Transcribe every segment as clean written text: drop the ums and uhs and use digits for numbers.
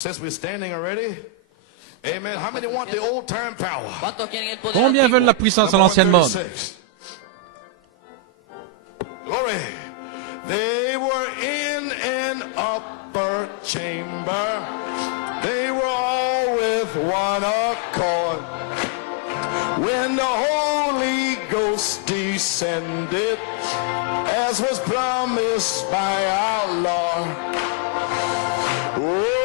Since we're standing already, amen. How many want the old time power? Combien veulent la puissance à l'ancienne mode? Glory. They were in an upper chamber. They were all with one accord. When the Holy Ghost descended, as was promised by our Lord. Oh,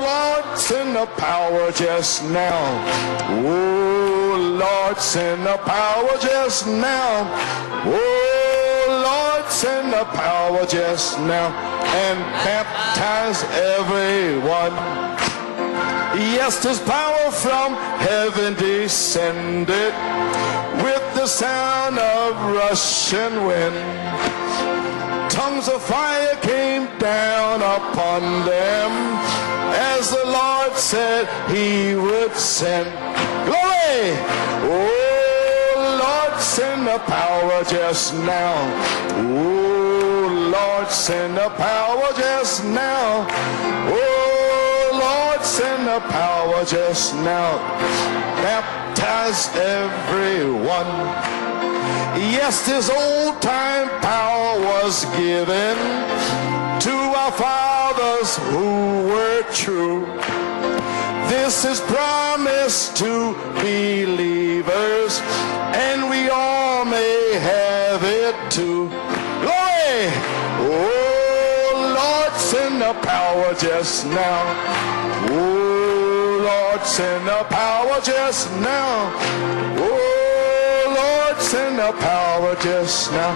Lord, send the power just now. Oh, Lord, send the power just now. Oh, Lord, send the power just now and baptize everyone. Yes, this power from heaven descended with the sound of rushing wind. Tongues of fire came down upon them as the Lord said he would send. Glory! Oh, Lord, send the power just now. Oh, Lord, send the power just now. Oh, Lord, send the power just now. Baptize everyone. Yes, this old time power was given to our fathers who were true. This is promised to believers, and we all may have it too. Glory! Oh, Lord, send the power just now. Oh, Lord, send the power just now. Oh, send the power just now.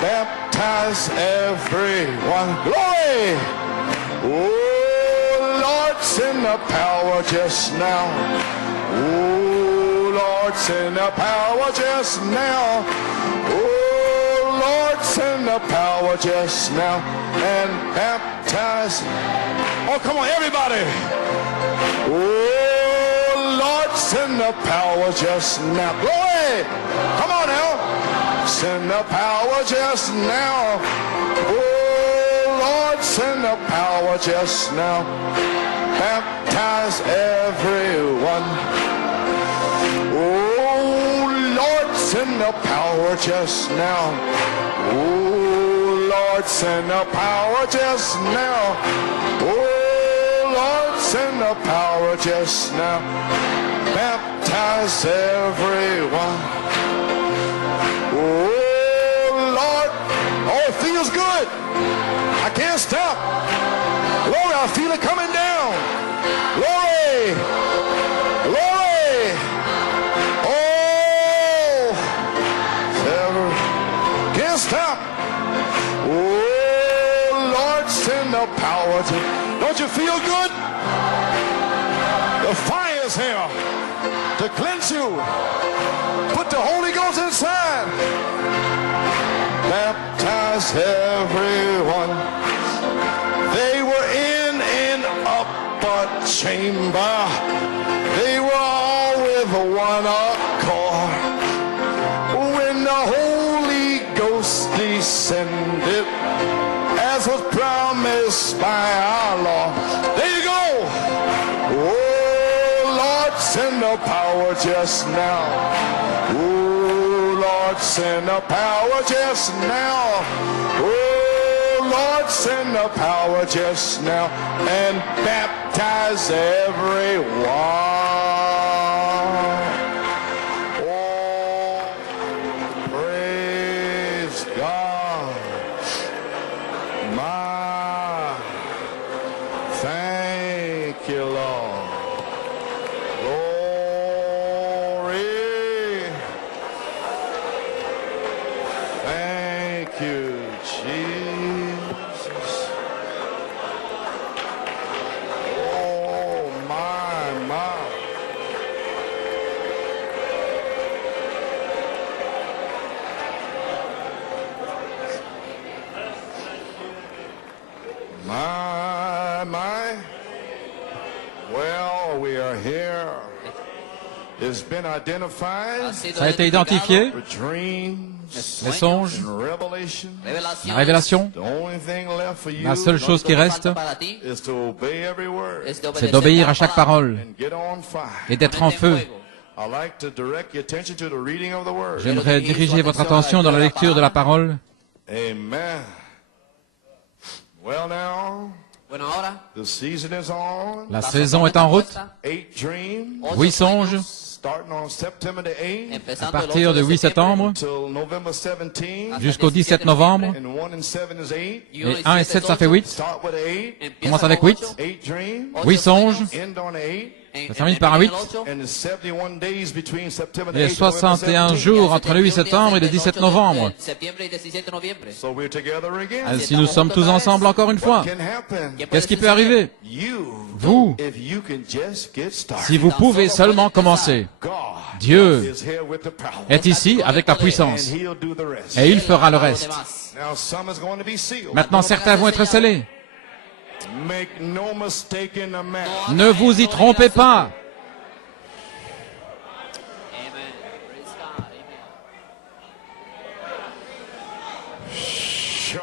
Baptize everyone. Glory! Oh, Lord, send the power just now. Oh, Lord, send the power just now. Oh, Lord, send the power just now and baptize. Oh, come on, everybody. Oh, Lord, send the power just now. Glory! Come on now. Send the power just now. Oh, Lord, send the power just now. Baptize everyone. Oh, Lord, send the power just now. Oh, Lord, send the power just now. Oh, Lord, send the power just now. Baptize everyone. Oh, Lord. Oh, it feels good. I can't stop. Glory, I feel it coming down. Glory. Glory. Oh, can't stop. Oh, Lord, send the power to. Don't you feel good? The fire's here to cleanse you. Put the Holy Ghost inside. Baptize everyone. They were in an upper chamber. They were all with one accord. When the Holy Ghost descended, as was promised by our Lord. There you go. Send the power just now. Oh, Lord, send the power just now. Oh, Lord, send the power just now and baptize everyone. Oh, praise God. My, thank you, Lord. Thank you, Jesus. Oh, my, my. My. Well, we are here It's been identified Ça a été identifié, for dreams les songes, and revelation. la révélation. The only thing left for you La seule chose qui reste, is to obey every word c'est d'obéir à chaque parole and get on fire. et d'être en feu. I'd like to direct your attention to the reading of the word. J'aimerais diriger votre attention dans la lecture de la parole. Amen. Well now, Bueno, ahora, the season is on. La saison est en route. 8 dreams, 8 songes, starting on September the 8th à empezando el partir 8 de de 8 septembre until November 17th. jusqu'au 17 novembre. And 1 and 7 is 8. Et 1 et 7, ça fait 8. Start with 8. Commence avec 8. 8 dreams. 8 songes. End on 8. Ça termine par un 8. And the 71 days between September the Il y a 8th and November 61 17th. jours entre le 8 septembre et le 17 novembre. So we're together again. Ainsi, nous sommes tous ensemble encore une fois. What can happen? Qu'est-ce qui peut arriver? You, Vous, if you can just get started. si vous pouvez seulement commencer, God Dieu is here with the power. est ici avec la And puissance he'll do the rest. et il fera le reste. Now some is going to be sealed. Maintenant, certains vont être scellés. Make no mistake in the matter. Ne vous y trompez pas. Sure.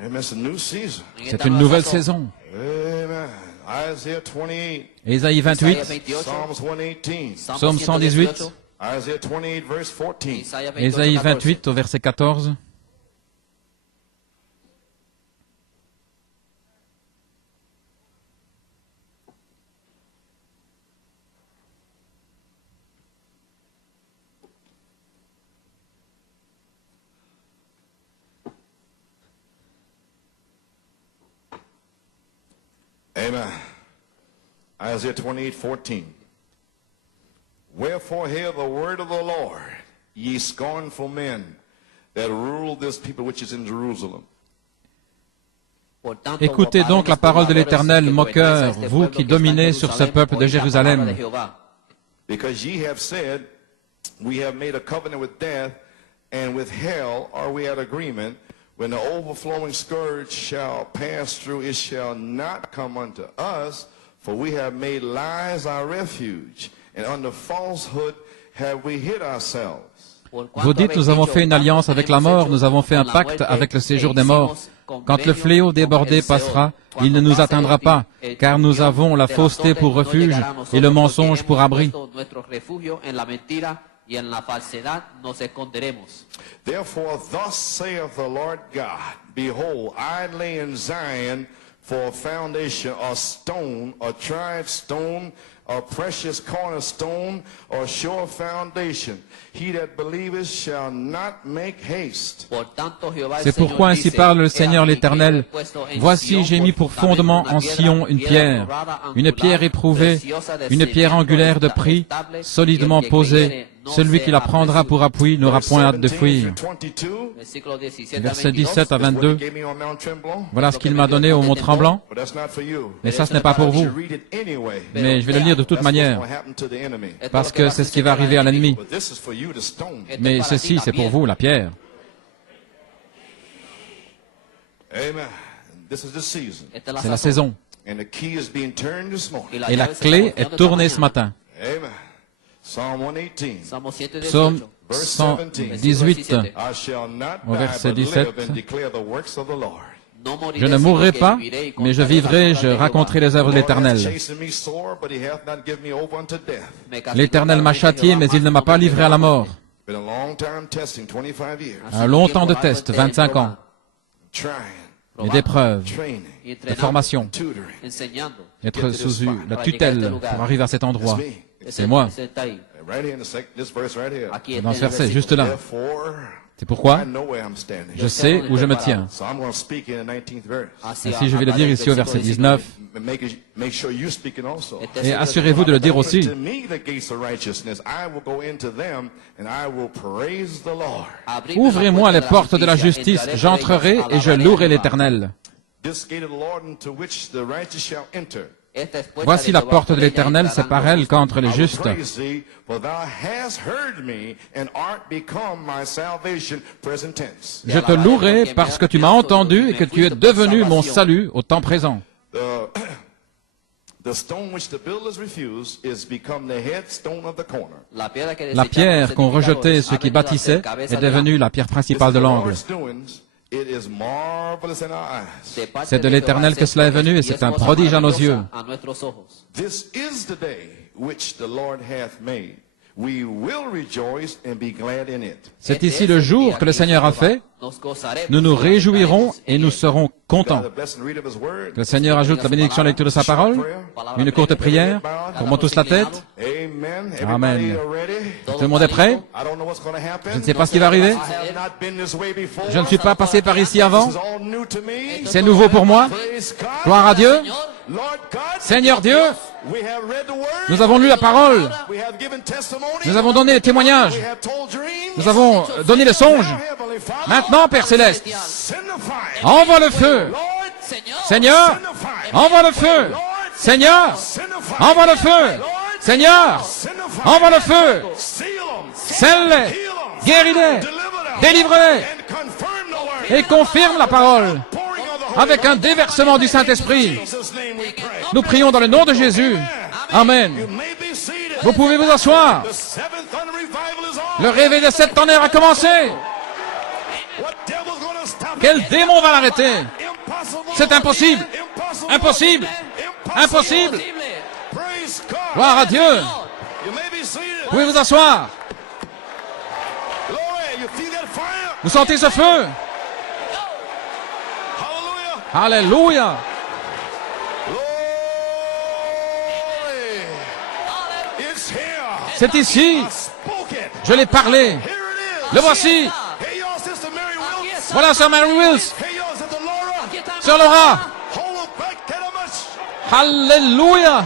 Amen. It's a new season. C'est une nouvelle saison. Amen. Isaiah 28, Ésaïe 28, Psalms 118, Psaume 118, Isaiah 28 verse 14. Ésaïe 28 au verset 14. Amen. Isaiah 28, 14. Wherefore hear the word of the Lord, ye scornful men that rule this people which is in Jerusalem. Écoutez donc la parole de l'Éternel, moqueur, vous qui dominez sur ce peuple de Jérusalem. Because ye have said, we have made a covenant with death, and with hell are we at agreement. When the overflowing scourge shall pass through, it shall not come unto us, for we have made lies our refuge, and under falsehood have we hid ourselves. Vous dites, nous avons fait une alliance avec la mort, nous avons fait un pacte avec le séjour des morts. Quand le fléau débordé passera, il ne nous atteindra pas, car nous avons la fausseté pour refuge et le mensonge pour abri. Y en la falsedad nos esconderemos. Therefore, thus saith the Lord God, behold, I lay in Zion for a foundation, a stone, a tried stone, a precious cornerstone, or sure foundation. He that believeth shall not make haste. C'est pourquoi ainsi parle le Seigneur l'Éternel. Voici, j'ai mis pour fondement en Sion une pierre éprouvée, une pierre angulaire de prix, solidement posée. Celui qui la prendra pour appui n'aura point hâte de fuir. Versets 17 à 22. Voilà ce qu'il m'a donné au mont tremblant. Mais ça, ce n'est pas pour vous. Mais je vais le lire de toute manière, parce que c'est ce qui va arriver à l'ennemi. Mais ceci, c'est pour vous, la pierre. C'est la saison. Et la clé est tournée ce matin. Psaume 118, au verset 17. Je ne mourrai pas, mais je vivrai, je raconterai les œuvres de l'Éternel. L'Éternel m'a châtié, mais il ne m'a pas livré à la mort. Un long temps de test, 25 ans, et d'épreuves, de formation, être sous la tutelle pour arriver à cet endroit. C'est moi. Dans ce verset, juste là. C'est pourquoi je sais où je me tiens. Ainsi, je vais le dire ici au verset 19. Et assurez-vous de le dire aussi. Ouvrez-moi les portes de la justice, j'entrerai et je louerai l'Éternel. Voici la porte de l'Éternel, c'est par elle qu'entrent les justes. Je te louerai parce que tu m'as entendu et que tu es devenu mon salut au temps présent. The stone which the builders refused is become the headstone of the corner. La pierre qu'ont rejetée ceux qui bâtissaient est devenue la pierre principale de l'angle. It is marvelous in our eyes. C'est de l'Éternel que cela est venu et c'est un prodige à nos yeux. This is the day which the Lord hath made. We will rejoice and be glad in it. C'est ici le jour que le Seigneur a fait. Nous nous réjouirons et nous serons contents. Que le Seigneur ajoute la bénédiction à la lecture de sa parole. Une courte prière. Tournons tous la tête. Amen. Tout le monde est prêt? Je ne sais pas ce qui va arriver. Je ne suis pas passé par ici avant. C'est nouveau pour moi. Gloire à Dieu. Seigneur Dieu, nous avons lu la parole. Nous avons donné les témoignages. Nous avons donné les songes. Maintenant, Père Céleste, envoie le feu. Seigneur, envoie le feu. Seigneur, envoie le feu. Seigneur, envoie le feu. Scelle-les, guéris-les, délivre-les et confirme la parole avec un déversement du Saint-Esprit. Nous prions dans le nom de Jésus. Amen. Vous pouvez vous asseoir. Le réveil de cette tonnerre a commencé. Quel démon va l'arrêter? C'est impossible. Impossible. Impossible. Gloire à Dieu. Vous pouvez vous asseoir. Vous sentez ce feu? Alléluia. C'est ici. Je l'ai parlé. Le voici. Voilà Sœur Mary Wills. Sœur Laura. Alléluia.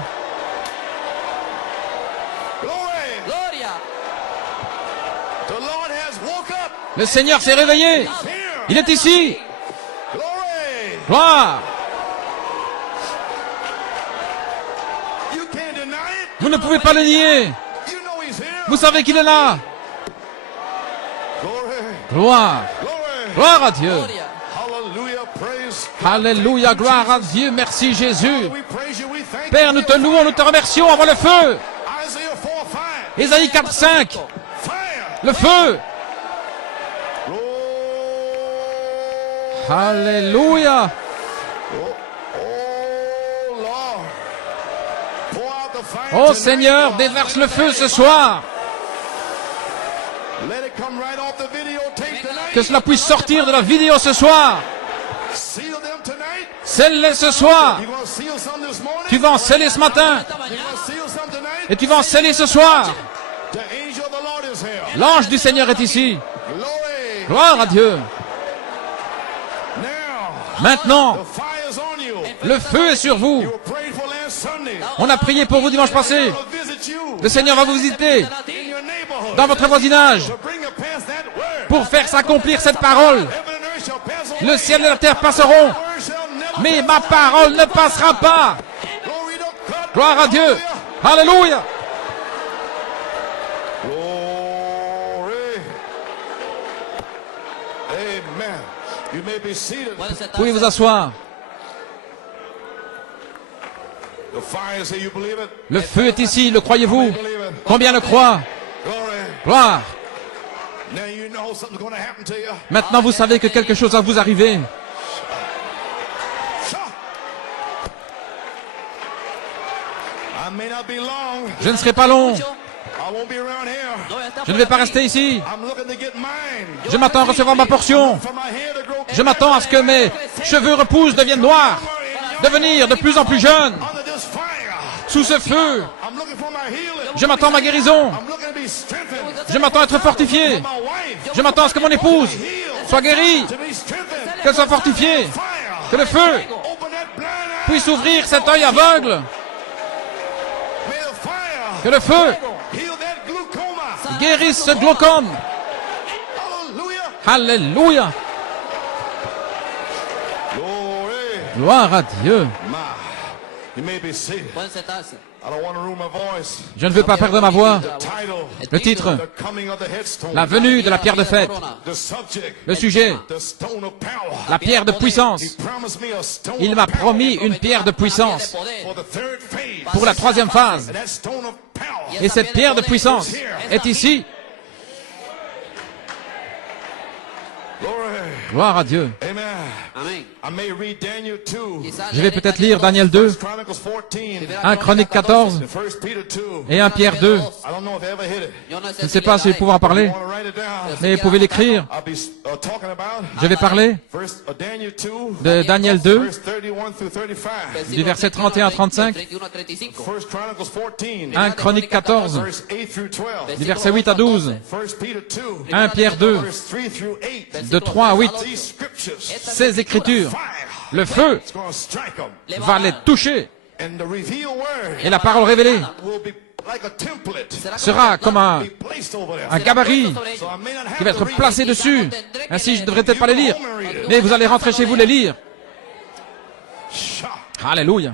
Le Seigneur s'est réveillé. Il est ici. Gloire. Vous ne pouvez pas le nier. Vous savez qu'il est là. Gloire. Gloire à Dieu. Alléluia, gloire à Dieu. Merci Jésus. Père, nous te louons, nous te remercions. Envoie le feu. Ésaïe 4, 5. Le feu. Alléluia. Oh Seigneur, déverse le feu ce soir. Que cela puisse sortir de la vidéo ce soir. Scelle-les ce soir. Tu vas en sceller ce matin. Et tu vas en sceller ce soir. L'ange du Seigneur est ici. Gloire à Dieu. Maintenant, le feu est sur vous. On a prié pour vous dimanche passé. Le Seigneur va vous visiter dans votre voisinage pour faire s'accomplir cette parole. Le ciel et la terre passeront, mais ma parole ne passera pas. Gloire à Dieu. Alléluia. Vous pouvez vous asseoir. Le feu est ici, le croyez-vous? Combien le croient? Gloire. Maintenant, vous savez que quelque chose va vous arriver. Je ne serai pas long. Je ne vais pas rester ici. Je m'attends à recevoir ma portion. Je m'attends à ce que mes cheveux repoussent, deviennent noirs, devenir de plus en plus jeunes. Sous ce feu, je m'attends à ma guérison. Je m'attends à être fortifié. Je m'attends à ce que mon épouse soit guérie, qu'elle soit fortifiée, que le feu puisse ouvrir cet œil aveugle, que le feu guérisse ce glaucome. Alléluia. Gloire à Dieu. Je ne veux pas perdre ma voix. Le titre, la venue de la pierre de fête. Le sujet, la pierre de puissance. Il m'a promis une pierre de puissance pour la troisième phase. And that stone of power Et cette pierre de puissance est ici. Glory. Gloire à Dieu. Amen. Amén. I may read Daniel 2, Quizás Je vais leeré peut-être Daniel lire 2, Daniel 2, 1 Chronicles 14, 1 Chronique 14 and 1 Peter 2. et 1 Pierre 2. I don't know if I ever hit it. Yo no Je ne sais pas si je vais pouvoir You parler, want to write it down? mais vous pouvez l'écrire. I'll be talking about Je vais parler first Daniel 2, de Daniel 2, verse 31 through 35. du verset 31 à 35, 1 Chronicles 14, 1 Chronique 14, verse 8 through 12. du verset 8 à 12, 1 Peter 2, 1 Pierre 2, verse 3 through 8. de 3 à 8. These scriptures, Ces écritures, fire, le feu it's going to strike them. va les toucher And the revealed word et la parole révélée will be like a template sera comme un placed over there. gabarit So I may not have qui va to être read placé dessus. Ainsi, je ne devrais peut-être pas les lire, mais vous allez rentrer chez vous les lire. it. Alléluia.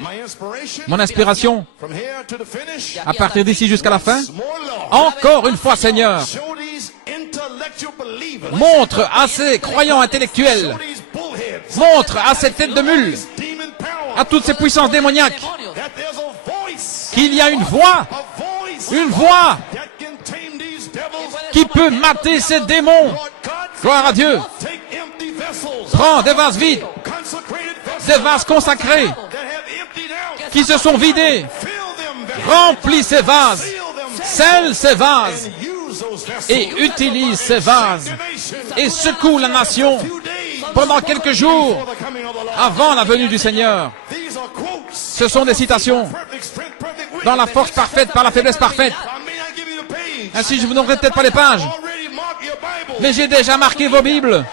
My inspiration Mon inspiration, from here to the finish. à partir d'ici jusqu'à la fin, More Lord. encore une fois, Seigneur, Show these intellectual believers. montre à ces croyants intellectuels, Show these bullheads. montre à ces têtes de mule, These demon powers. à toutes ces puissances démoniaques, That there's a voice. qu'il y a une voix That can tame these devils. qui peut mater ces démons. Lord God, Gloire à Dieu. take empty vessels. Prends des vases vides, Consecrated vessels des vases consacrés that have emptied out. qui se sont vidés. Fill them vessels. Remplis ces vases, Seal them scelle ces vases and use those vessels. et utilise ces vases The nation. et secoue la nation Few days pendant quelques jours before the coming of the Lord. avant la venue du Seigneur. These are quotes. Ce sont des citations Perfect strength, perfect weakness. dans la force parfaite par la faiblesse parfaite. I may not give you the page. Ainsi, je vous donnerai peut-être pas les pages, Already mark your Bible. mais j'ai déjà marqué vos Bibles.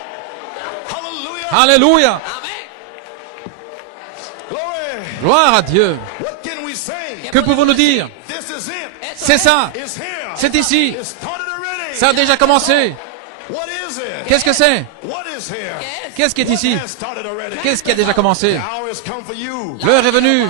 Hallelujah. Alléluia. Glory. Gloire à Dieu. What can we say? Que pouvons-nous dire? This is it. C'est ça. It's here. C'est ici. It started already. Ça a déjà commencé. What is it? Qu'est-ce que c'est? What is here? Qu'est-ce qui est ici? Has started already. Qu'est-ce qui a déjà commencé? The hour has come for you L'heure est venue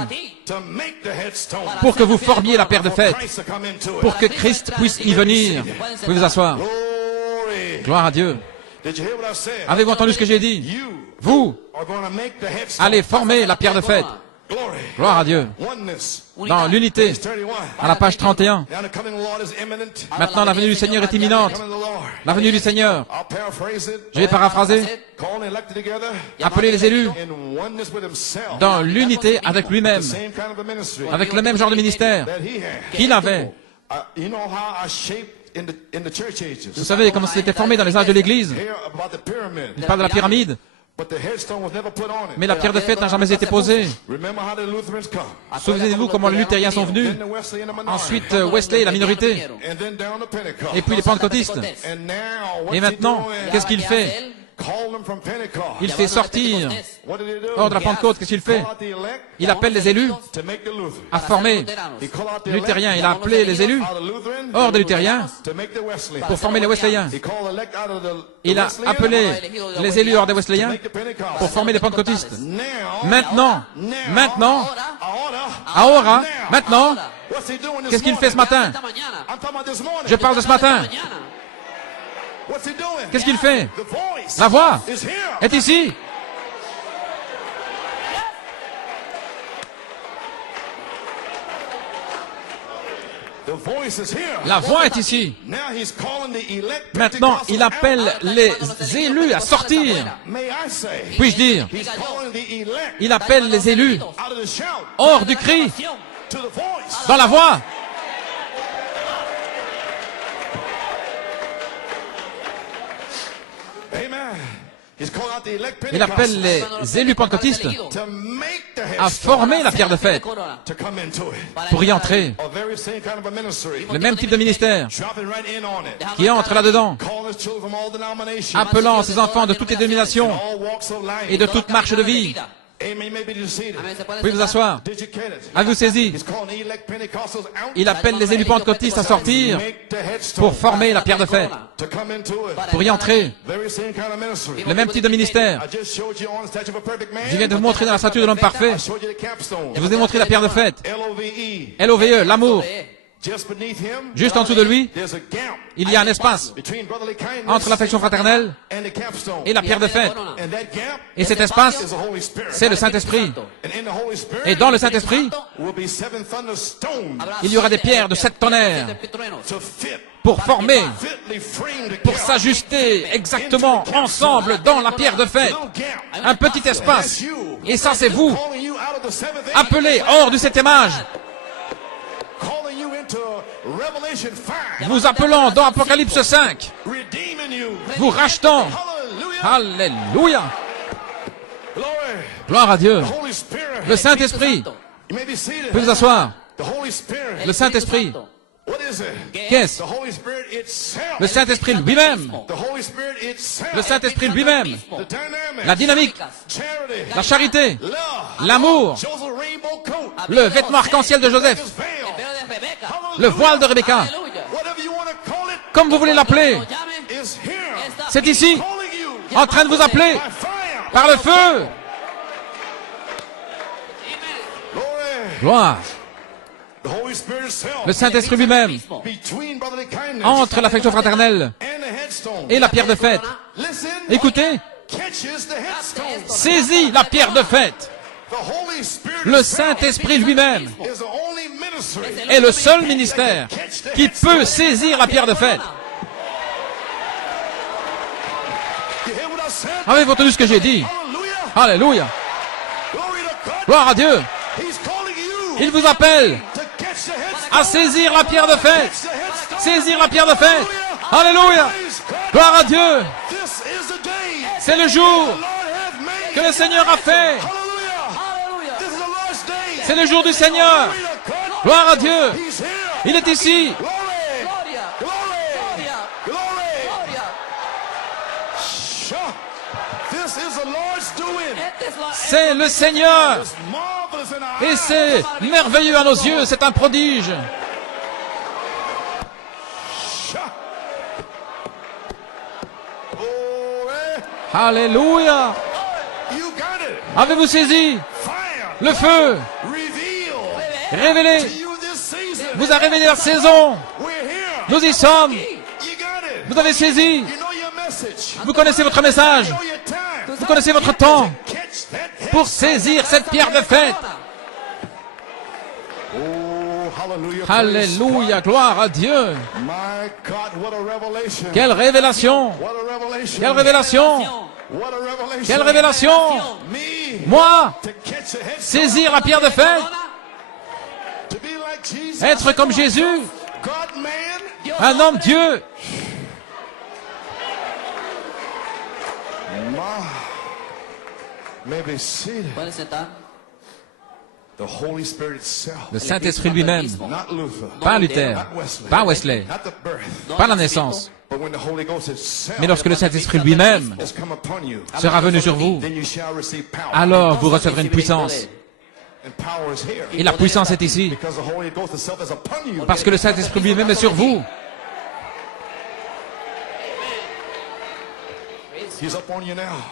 to make the headstone. pour que vous formiez la paire de fête, Christ to come into it. pour que Christ puisse y venir. Vous pouvez vous asseoir. Glory. Gloire à Dieu. Did you hear what I said? Avez-vous entendu ce que j'ai dit? You Vous are going to make the headstone. allez former la pierre de fête. Glory. Gloire à Dieu. Oneness. Dans l'unité, Verse 31. à la page 31. Now the coming of the Lord is imminent. Maintenant, la venue du Seigneur est imminente. Coming of the Lord. La venue du Seigneur. I'll paraphrase it. Je vais paraphraser. Call and elect together Appeler les élus in oneness with himself. dans l'unité avec lui-même, Same kind of a ministry avec le même genre de ministère that he had. qu'il avait. You know how I shaped in the church ages. Vous savez comment c'était formé dans les âges de l'Église. Here about the pyramid. Il parle de la pyramide, But the headstone was never put on it. mais la pierre de fête n'a jamais été posée. Remember how the Lutherans come. Souvenez-vous comment les luthériens sont venus. Then the Wesley and the minority. Ensuite, Wesley, la minorité. And then down to Pentecost. Et puis les pentecôtistes. And now, what's Et he maintenant, doing? qu'est-ce qu'il fait? Call them from Pentecost. Il fait sortir What did he do? hors de la Pentecôte. Qu'est-ce qu'il fait? Call out the elect Il appelle les élus to make the Lutherans. à former He call out the luthériens. elect Il a appelé les élus out of Lutheran hors des luthériens to make the Wesleyans. pour former les Wesleyens. He called the elect out of the Il a Wesleyans appelé les élus hors des to Wesleyens make the Pentecost. pour former les pentecôtistes. Now, Maintenant, ahora, ahora, maintenant, what's he doing this qu'est-ce qu'il fait ce morning? matin? I'm talking about this morning. Je parle de ce matin. What's he doing? Qu'est-ce qu'il fait? The voice La voix is here. est ici. The voice is here. La voix est ici. Now he's calling the elect Maintenant, Pentecostals il appelle out. les élus à sortir. May I say? Puis-je dire, He's calling the elect il appelle les élus out of the shout hors du cri, to the voice. dans la voix. Amen. He's calling out the elect Il appelle Pentecostals les élus pentecôtistes to make the à headstone former la pierre de fête to come into it. pour y entrer. A very same kind of a ministry. Le même type de ministère Dropping right in on it. qui entre là-dedans, Calling his children from all denominations. appelant ses enfants de toutes les dénominations All walks of life. et de toute marche de vie. Amen. You may be seated. Pouvez vous asseoir. Did you get it? Avez-vous saisi? He's calling the elect Pentecostals out Il appelle les élus pentecôtistes à sortir make the headstone pour former la pierre de fête, to come into it. pour y entrer. Very same kind of ministry. Le même type de ministère. I just showed you on the statue of a perfect man. Je viens de vous montrer dans la statue de l'homme parfait. I showed you the capstone. Je vous ai montré la pierre de fête. Love. LOVE, l'amour. Juste en dessous de lui, il y a un espace entre l'affection fraternelle et la pierre de fête. Et cet espace, c'est le Saint-Esprit. Et dans le Saint-Esprit, il y aura des pierres de 7 tonnerres pour former, pour s'ajuster exactement ensemble dans la pierre de fête. Un petit espace. Et ça, c'est vous, appelé hors du 7e âge. Vous appelant dans Apocalypse 5, vous rachetant. Alléluia. Gloire à Dieu. Le Saint-Esprit. Vous pouvez vous asseoir. Le Saint-Esprit. Qu'est-ce? Le Saint-Esprit lui-même. Le Saint-Esprit lui-même. La dynamique. La charité. L'amour. Le vêtement arc-en-ciel de Joseph. Le voile de Rebecca. Comme vous voulez l'appeler. C'est ici. En train de vous appeler. Par le feu. Gloire. Le Saint-Esprit lui-même, entre l'affection fraternelle et la pierre de fête. Écoutez, saisis la pierre de fête. Le Saint-Esprit lui-même est le seul ministère qui peut saisir la pierre de fête. Avez-vous entendu ce que j'ai dit? Alléluia. Gloire à Dieu. Il vous appelle à saisir la pierre de fête. Saisir la pierre de fête. Alléluia. Gloire à Dieu. C'est le jour que le Seigneur a fait. C'est le jour du Seigneur. Gloire à Dieu. Il est ici. C'est le Seigneur. Et c'est merveilleux à nos yeux, c'est un prodige. Alléluia. Avez-vous saisi? Le feu révélé vous a révélé la saison. Nous y sommes. Vous avez saisi. Vous connaissez votre message. Vous connaissez votre temps pour saisir cette pierre de fête. Alléluia, gloire à Dieu. Quelle révélation. Quelle révélation. Quelle révélation. Moi, saisir la pierre de fête. Être comme Jésus. Un homme Dieu. Le Saint-Esprit lui-même, pas Luther, pas Wesley, pas la naissance, mais lorsque le Saint-Esprit lui-même sera venu sur vous, alors vous recevrez une puissance. Et la puissance est ici, parce que le Saint-Esprit lui-même est sur vous.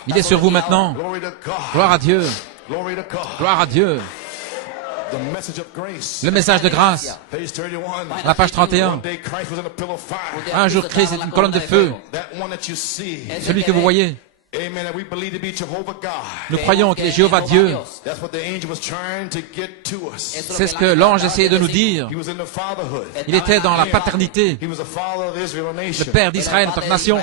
Il est sur vous maintenant. Gloire à Dieu. Gloire à Dieu. Le message de grâce. La page 31. Un jour Christ est une colonne de feu. Celui que vous voyez. Nous croyons qu'il est Jéhovah Dieu. C'est ce que l'ange essayait de nous dire. Il était dans la paternité, le père d'Israël, notre nation.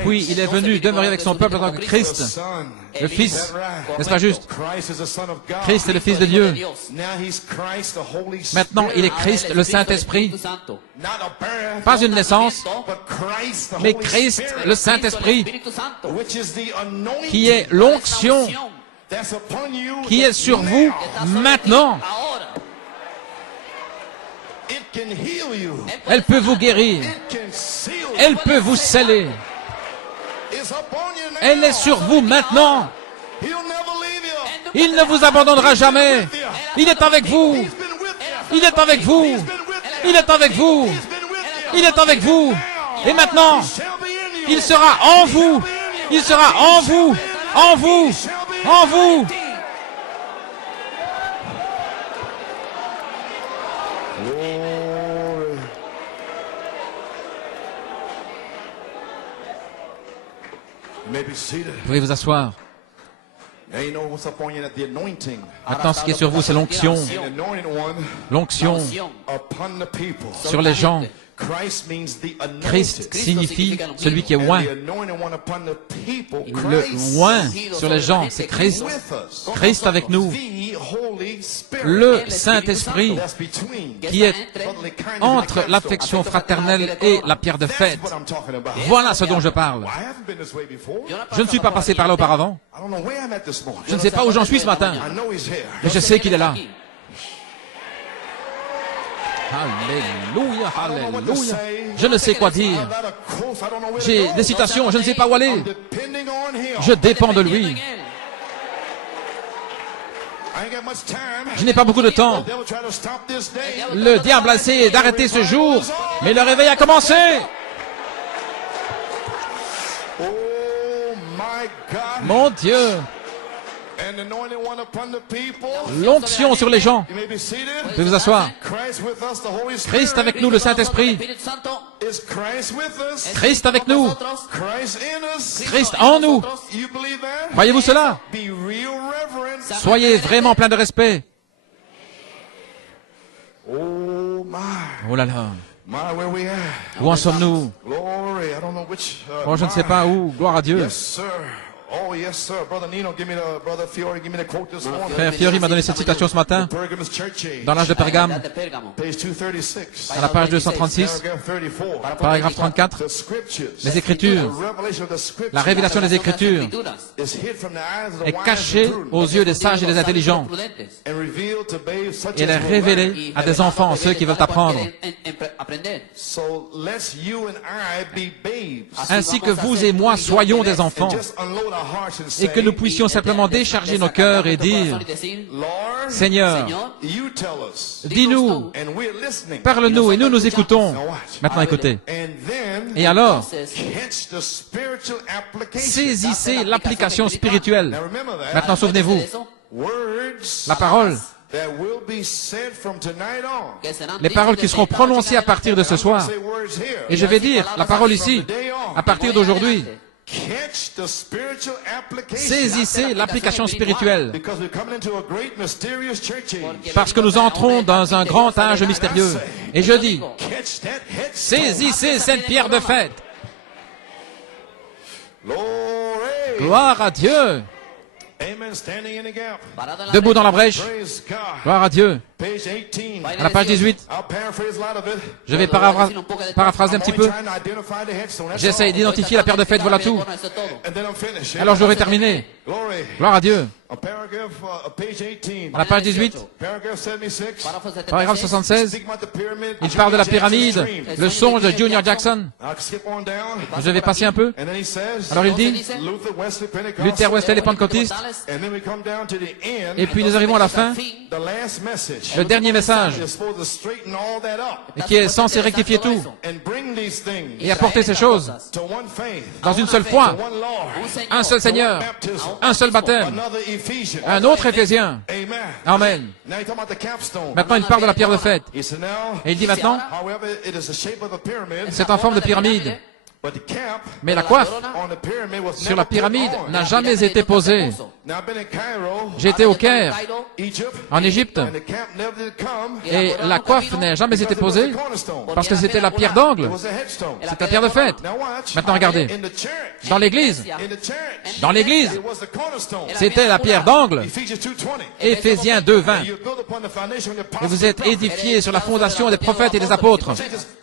Puis il est venu demeurer avec son peuple en tant que Christ, le Fils. N'est-ce pas juste? Christ est le Fils de Dieu. Maintenant, il est Christ, le Saint-Esprit. Pas une naissance, mais Christ, le Saint-Esprit, qui est l'onction, qui est sur vous maintenant. Elle peut vous guérir. Elle peut vous sceller. Elle est sur vous maintenant. Il ne vous abandonnera jamais. Il est avec vous. Il est avec vous. Il est avec vous. Il est avec vous. Et maintenant, il sera en vous. Il sera en vous. En vous. En vous. may be seated. Vous pouvez vous asseoir. Now you know what's upon you, the anointing. Maintenant, ce qui est sur vous, c'est l'onction. The anointed one L'onction upon the people. sur les gens. Christ means the anointed. Christ signifie celui qui est And oint. the anointed one upon the people. Le Christ oint sur les gens, c'est Christ. with us. Christ avec nous. The Holy Spirit. Le Saint-Esprit That's between. qui est entre l'affection fraternelle et la pierre de fête. That's what I'm talking about. Voilà ce dont je parle. I haven't been this way before. Je ne suis pas passé par là auparavant. I don't know where I'm at this morning. Je ne sais pas où j'en suis ce matin, I know he's here. mais je sais qu'il est là. Alléluia, I don't know what to alléluia. say. Je ne sais quoi dire. I've got a quote, I don't know where to J'ai go. des citations, je ne sais pas où aller. I'm depending on him. Je dépends de lui. I ain't got much time. Je n'ai pas beaucoup de temps. The devil tried to stop this day. Le diable a essayé d'arrêter ce jour, mais le réveil a commencé. Oh my God. Mon Dieu, And the anointed one upon the people. l'onction sur les gens. You may be seated. Vous pouvez vous asseoir. Christ with us, the Holy Spirit. Christ avec nous, le Saint-Esprit. Is Christ with us? Christ avec nous. Christ in us? Christ en nous. You believe that? Croyez-vous cela? Be real reverent. Soyez vraiment plein de respect. Oh my. Oh là là, My, where we at? où en sommes-nous? Glory. I don't know which. Oh, je ne sais pas où. Gloire à Dieu. Yes, sir. Oh, yes, sir. Brother Nino, Brother Fiore, give me the quote this morning. Frère Fiori m'a donné cette citation ce matin Pergamus Church Age. dans l'âge de Pergame, Page 236. à la page 236, Paragraph 34. paragraphe 34. The scriptures. Les Écritures, The revelation of the scriptures la révélation des Écritures is hid from the eyes of the est wise cachée and prudent, aux yeux des sages et des intelligents and revealed to babes such et elle est as will révélée learn. à des enfants, ceux qui veulent apprendre. So let's you and I be babes. Ainsi que vous et moi soyons des enfants Just unload our hearts and et say, que nous puissions simplement décharger nos cœurs et dire, Lord, Seigneur, you tell us. dis-nous, And we're listening. parle-nous et nous nous écoutons. Now watch. Maintenant écoutez. And then Et alors, catch the spiritual application. saisissez l'application spirituelle. Now remember that. Maintenant souvenez-vous, Words la parole, that will be said from tonight on. les paroles qui seront prononcées à partir de ce soir. Say words here. Et je vais dire la parole ici, à partir d'aujourd'hui. Catch the spiritual application. Saisissez l'application spirituelle, Because we're coming into a great mysterious church age. parce que nous entrons dans un grand âge mystérieux. Et je dis, Catch that head. saisissez cette pierre de fête. Glory. Gloire à Dieu. Amen. Standing in the gap. Debout dans la brèche. Praise God. Gloire à Dieu. Page 18. À la page 18, I'll paraphrase a lot of it. je vais paraphraser un petit peu. Only trying to identify the headstone. That's J'essaie all. d'identifier la pierre de fête, voilà tout. And then I'm finished. Alors j'aurai terminé. Glory. Gloire à Dieu. On paragraph, page 18. À la page 18, Paragraph 76. paragraphe 76, Speaking about the pyramid. il parle de la Jackson's pyramide, dream. le songe de Junior Jackson. I'll skip on down. Je vais passer un peu. And then he says, Alors il dit, Luther, Wesley, Pentecost. Luther, Wesley, les pentecôtistes. And then we come down to the end. Et puis nous arrivons à la fin, The last message. le dernier message, You're supposed to straighten all that up et qui est censé rectifier tout and bring these things et apporter ces choses to one faith, dans une seule foi, one Lord, un seul Seigneur, baptism, un seul baptême, another Ephesians. un autre Éphésien. Amen. Amen. Now he's talking about the capstone. Maintenant il parle de la pierre de fête. He said now, Et il dit maintenant, however, it is the shape of a pyramid, c'est en forme de pyramide. but the cap Mais la coiffe on the pyramid was sur never la put pyramide on. n'a jamais été posée. Now I've been in Cairo, J'étais au Caire, Egypt, en Égypte, and the cap never did come et la coiffe n'a jamais été because it was posée the cornerstone. parce que c'était la pierre d'angle. It was a headstone. C'est la pierre de fête. Now watch. Maintenant regardez, In the church, dans l'église, in the church, dans l'église, it was the cornerstone. c'était la pierre d'angle. Ephesians 2:20. Éphésiens 2:20. You build upon the foundation of the Et apostles vous êtes and prophets. édifiés sur la fondation des prophètes et des apôtres.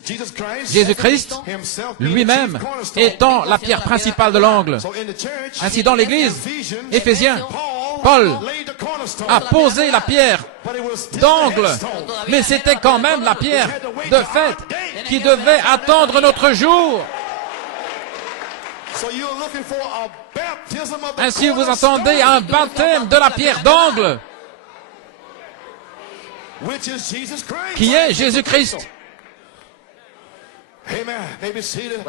Jesus Christ, Jésus-Christ, himself being the lui-même, chief cornerstone. étant la pierre principale de l'angle. So in the church, Ainsi dans l'église, Ephesians, Éphésiens, Paul Paul laid the cornerstone. a posé la pierre But it was still d'angle, the headstone. mais c'était quand même la pierre de fête qui devait attendre notre jour. So you're looking for a baptism of the Ainsi vous cornerstone, entendez un baptême de la pierre d'angle, which is Jesus Christ. qui est Jésus-Christ. Amen. Maybe seated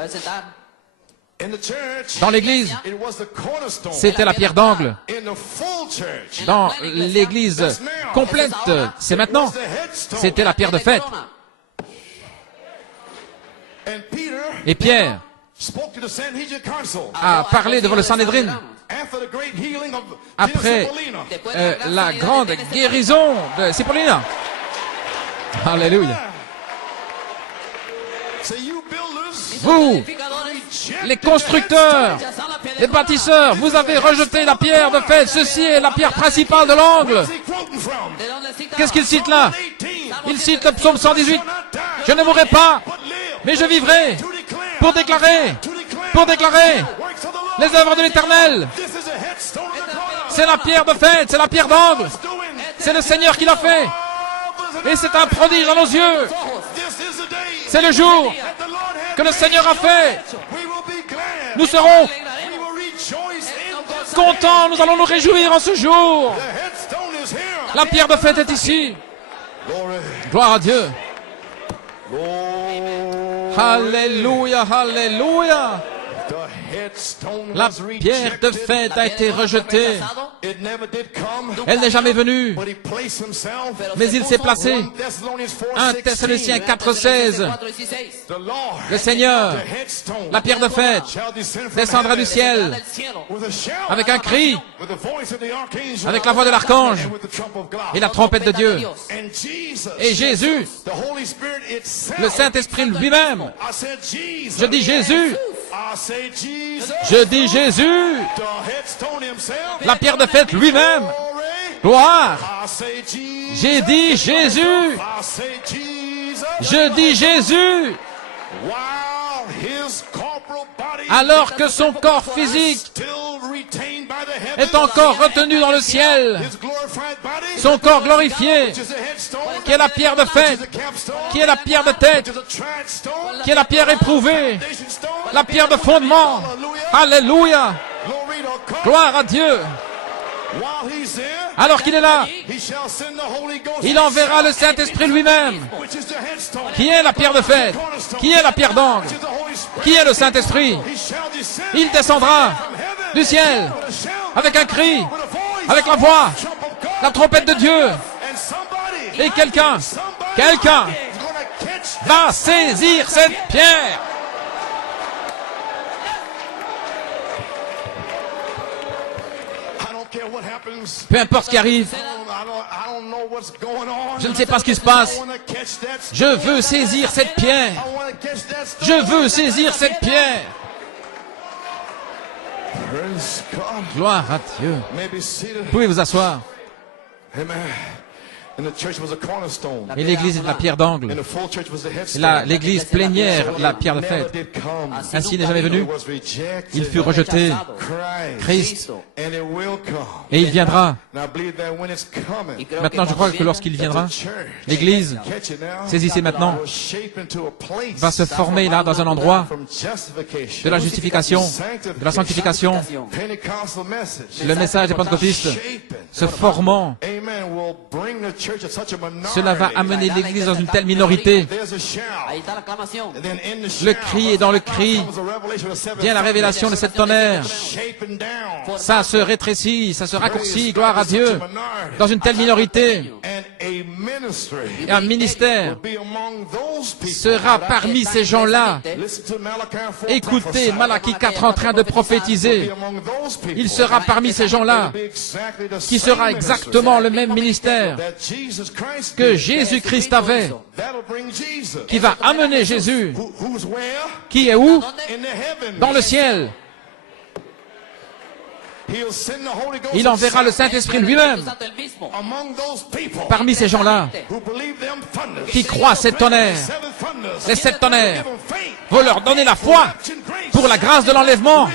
in the church. Dans l'église, It was the cornerstone. c'était la pierre d'angle. In the full church. Dans l'église complète, c'est maintenant, Was the headstone. c'était la pierre de fête. And Peter Et Pierre a parlé devant le Sanhédrin après la grande guérison de Cipollina. Alléluia. Vous, les constructeurs, les bâtisseurs, vous avez rejeté la pierre de fait. Ceci est la pierre principale de l'angle. Qu'est-ce qu'il cite là? Il cite le psaume 118. Je ne mourrai pas, mais je vivrai pour déclarer les œuvres de l'Éternel. C'est la pierre de fête, c'est la pierre d'angle. C'est le Seigneur qui l'a fait. Et c'est un prodige à nos yeux. C'est le jour que le Seigneur a fait. Nous serons contents, nous allons nous réjouir en ce jour. La pierre de fête est ici. Gloire à Dieu. Alléluia, alléluia. La pierre de fête a été rejetée. Elle n'est jamais venue. Mais il s'est placé. 1 Thessaloniciens 4,16. Le Seigneur, la pierre de fête, descendra du ciel avec un cri, avec la voix de l'archange et la trompette de Dieu. Et Jésus, le Saint-Esprit lui-même, je dis Jésus, la pierre de fête lui-même, gloire, j'ai dit Jésus, je dis Jésus, alors que son corps physique est encore retenu dans le ciel, son corps glorifié, qui est la pierre de fête, qui est la pierre de tête, qui est la pierre éprouvée, la pierre de fondement. Alléluia, gloire à Dieu. Alors qu'il est là, il enverra le Saint-Esprit lui-même, qui est la pierre de fête, qui est la pierre d'angle, qui est le Saint-Esprit. Il descendra du ciel avec un cri, avec la voix, la trompette de Dieu. Et quelqu'un va saisir cette pierre. Peu importe ce qui arrive, je ne sais pas ce qui se passe. Je veux saisir cette pierre. Je veux saisir cette pierre. Gloire à Dieu. Vous pouvez vous asseoir. Et l'église est la pierre d'angle. L'église plénière, la pierre de fête. Ainsi n'est jamais venu. Il fut rejeté. Christ. Et il viendra. Maintenant, je crois que lorsqu'il viendra, l'église, saisissez maintenant, va se former là dans un endroit de la justification, de la sanctification. Le message des pentecôtistes se formant. Cela va amener l'église dans une telle minorité. Le cri est dans le cri. Vient la révélation de cette tonnerre. Ça se rétrécit, ça se raccourcit, gloire à Dieu, dans une telle minorité. Et un ministère sera parmi ces gens-là. Écoutez Malachie 4 en train de prophétiser. Il sera parmi ces gens-là qui sera exactement le même ministère que Jésus-Christ avait, qui va amener Jésus, qui est où? Dans le ciel. Il enverra le Saint-Esprit lui-même parmi ces gens-là qui croient cette tonnerre. Les 7 tonnerres vont leur donner la foi pour la grâce de l'enlèvement,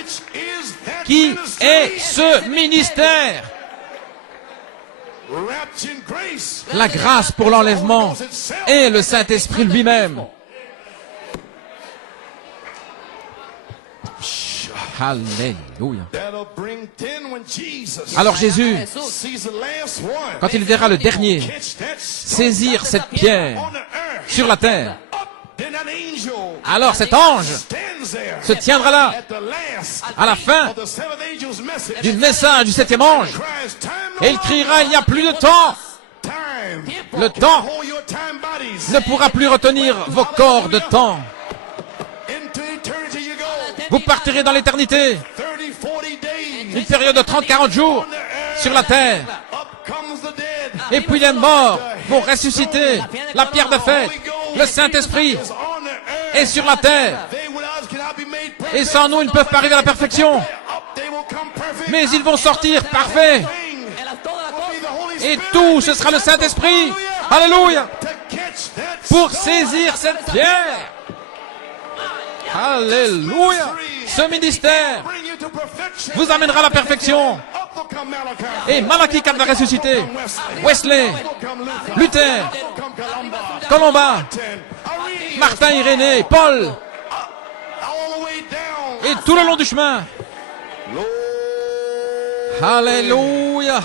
qui est ce ministère. La grâce pour l'enlèvement est le Saint-Esprit lui-même. Alléluia. Alors Jésus, quand il verra le dernier saisir cette pierre sur la terre, alors cet ange se tiendra là, à la fin du message du 7e ange, et il criera, il n'y a plus de temps. Le temps ne pourra plus retenir vos corps de temps. Vous partirez dans l'éternité. 30, 40 days. Une période de 30-40 jours sur la terre. Up comes the dead. Et puis les morts vont ressusciter. La pierre de fête, le Saint-Esprit Is on the earth. est sur la terre. They without us cannot be made perfect. Et sans nous, ils ne peuvent pas arriver à la perfection. Up, they will come perfect. Mais ils vont sortir parfaits. Thing El autor de la will be the Holy Et Spirit. tout, ce sera le Saint-Esprit. Alléluia. To catch that Pour stone. saisir cette pierre. Alléluia. Ce ministère Bring you to perfection. vous amènera à la perfection. Up will come Malachi. Et Malachi 4 va ressusciter. Wesley, Up will come Luther. Luther, Up will come Columba. Colomba, Irenaeus. Martin, Irénée, Paul. All the way down. Et tout le long du chemin. Lord. Alléluia.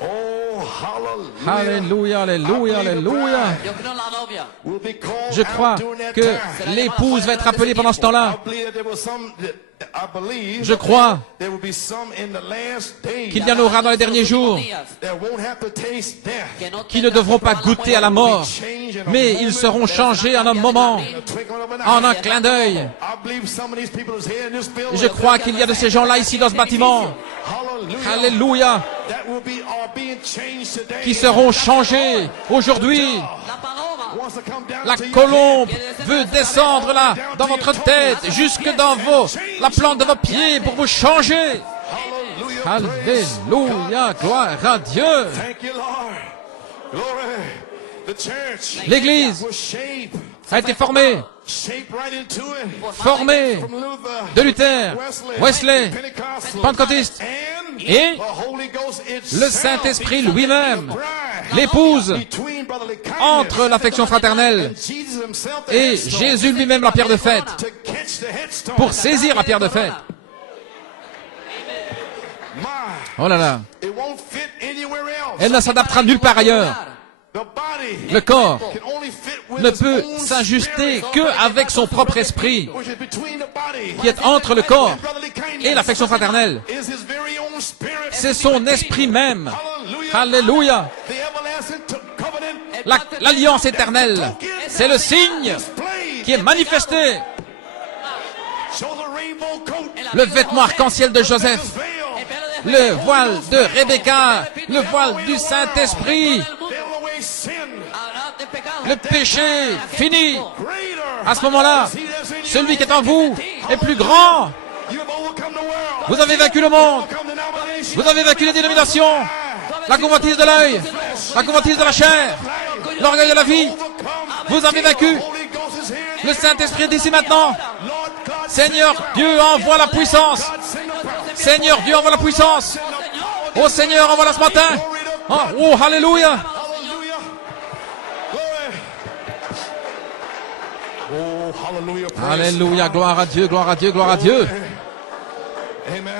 Oh, hallelujah. Alléluia, alléluia, alléluia. Yo creo en la novia. Will be called Je crois out during that que time. l'épouse va être appelée pendant ce temps-là. I believe that there was some. I believe Je crois there will be some in the last days qu'il y en aura dans les derniers jours that won't have to taste death. Que no qui ne devront pas goûter à la mort, mais ils seront changés en un moment, en un clin d'œil. I believe some of these people is here in this building. Je crois qu'il y a de ces gens-là ici dans ce bâtiment. Hallelujah. Alléluia. That will be are being changed today. Qui seront changés aujourd'hui. La paloma. Wants to come down La to your colombe head. veut descendre là, dans votre tête, jusque dans la plante de vos pieds pour vous changer. Hallelujah. Alléluia, gloire à Dieu. Thank you, Lord. Glory. The church L'église was shaped a été formée, right into it. formée From Luther, de Luther, Wesley, Pentecostal, Pentecôtiste and et the Holy Ghost itself. le Saint-Esprit lui-même, Bride. l'épouse, Between brotherly kindness entre l'affection fraternelle and Jesus himself, the et headstone, Jésus lui-même la pierre de fête, to catch the headstone. pour saisir la pierre de fête. My, Oh là là, it won't fit anywhere else. elle ne s'adaptera nulle part ailleurs. The body Le corps can only fit with ne its peut own s'ajuster spirit, que avec son propre esprit, which is between the body qui est entre le corps and brotherly kindness. et l'affection fraternelle. Is his very own spirit. C'est son esprit même. Hallelujah. Alléluia. The everlasting covenant L'alliance éternelle, c'est le signe displayed. qui est manifesté. Show the rainbow coat. Le vêtement arc-en-ciel de Joseph, Veil. le voile de Rebecca, le voile du Saint-Esprit, Veil away sin. le péché fini. Greater. À ce moment-là, celui qui est en vous est plus grand. You have overcome the world. Vous avez vaincu le monde. Overcome the denomination. Vous avez vaincu les dénominations, la convoitise de l'œil, la convoitise de la chair, l'orgueil de la vie. Vous avez vaincu. Holy Ghost is here. Le Saint-Esprit est ici maintenant. Lord God, Seigneur Dieu, envoie la puissance. send the power. Seigneur Dieu, envoie la puissance. Oh Seigneur, envoie-la ce matin. Oh, alléluia. Hallelujah. Glory. Oh, hallelujah. Praise Alléluia, gloire à Dieu, gloire à Dieu, gloire à Dieu. Amen.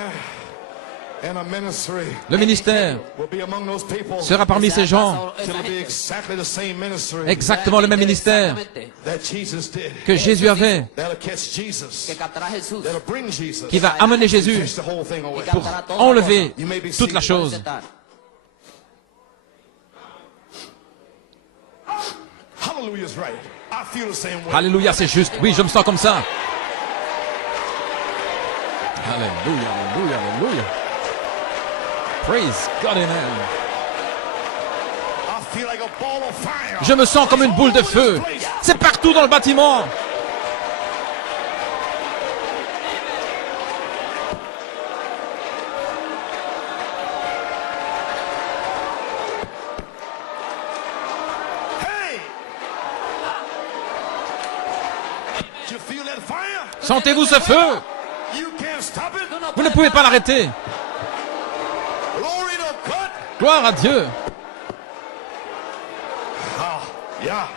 And a ministry Le ministère will be among those people. sera parmi ces gens, It'll be exactly the same ministry exactement le même ministère that Jesus did. que Jésus avait, That'll catch Jesus. Que captará a Jesús. That'll bring Jesus. qui va amener Jésus Catch the whole thing away. pour enlever You may be toute la seated. chose. Hallelujah is right. I feel the same way. Alléluia, c'est juste. Oui, je me sens comme ça. Alléluia, alléluia, alléluia. Praise God in heaven. I feel like a ball of fire. Je me sens comme une boule de feu. C'est partout dans le bâtiment. Hey! Do you feel that fire? Sentez-vous ce feu? You can't stop it. Vous ne pouvez pas l'arrêter. Glory to God. Gloire à Dieu. Ah, yeah.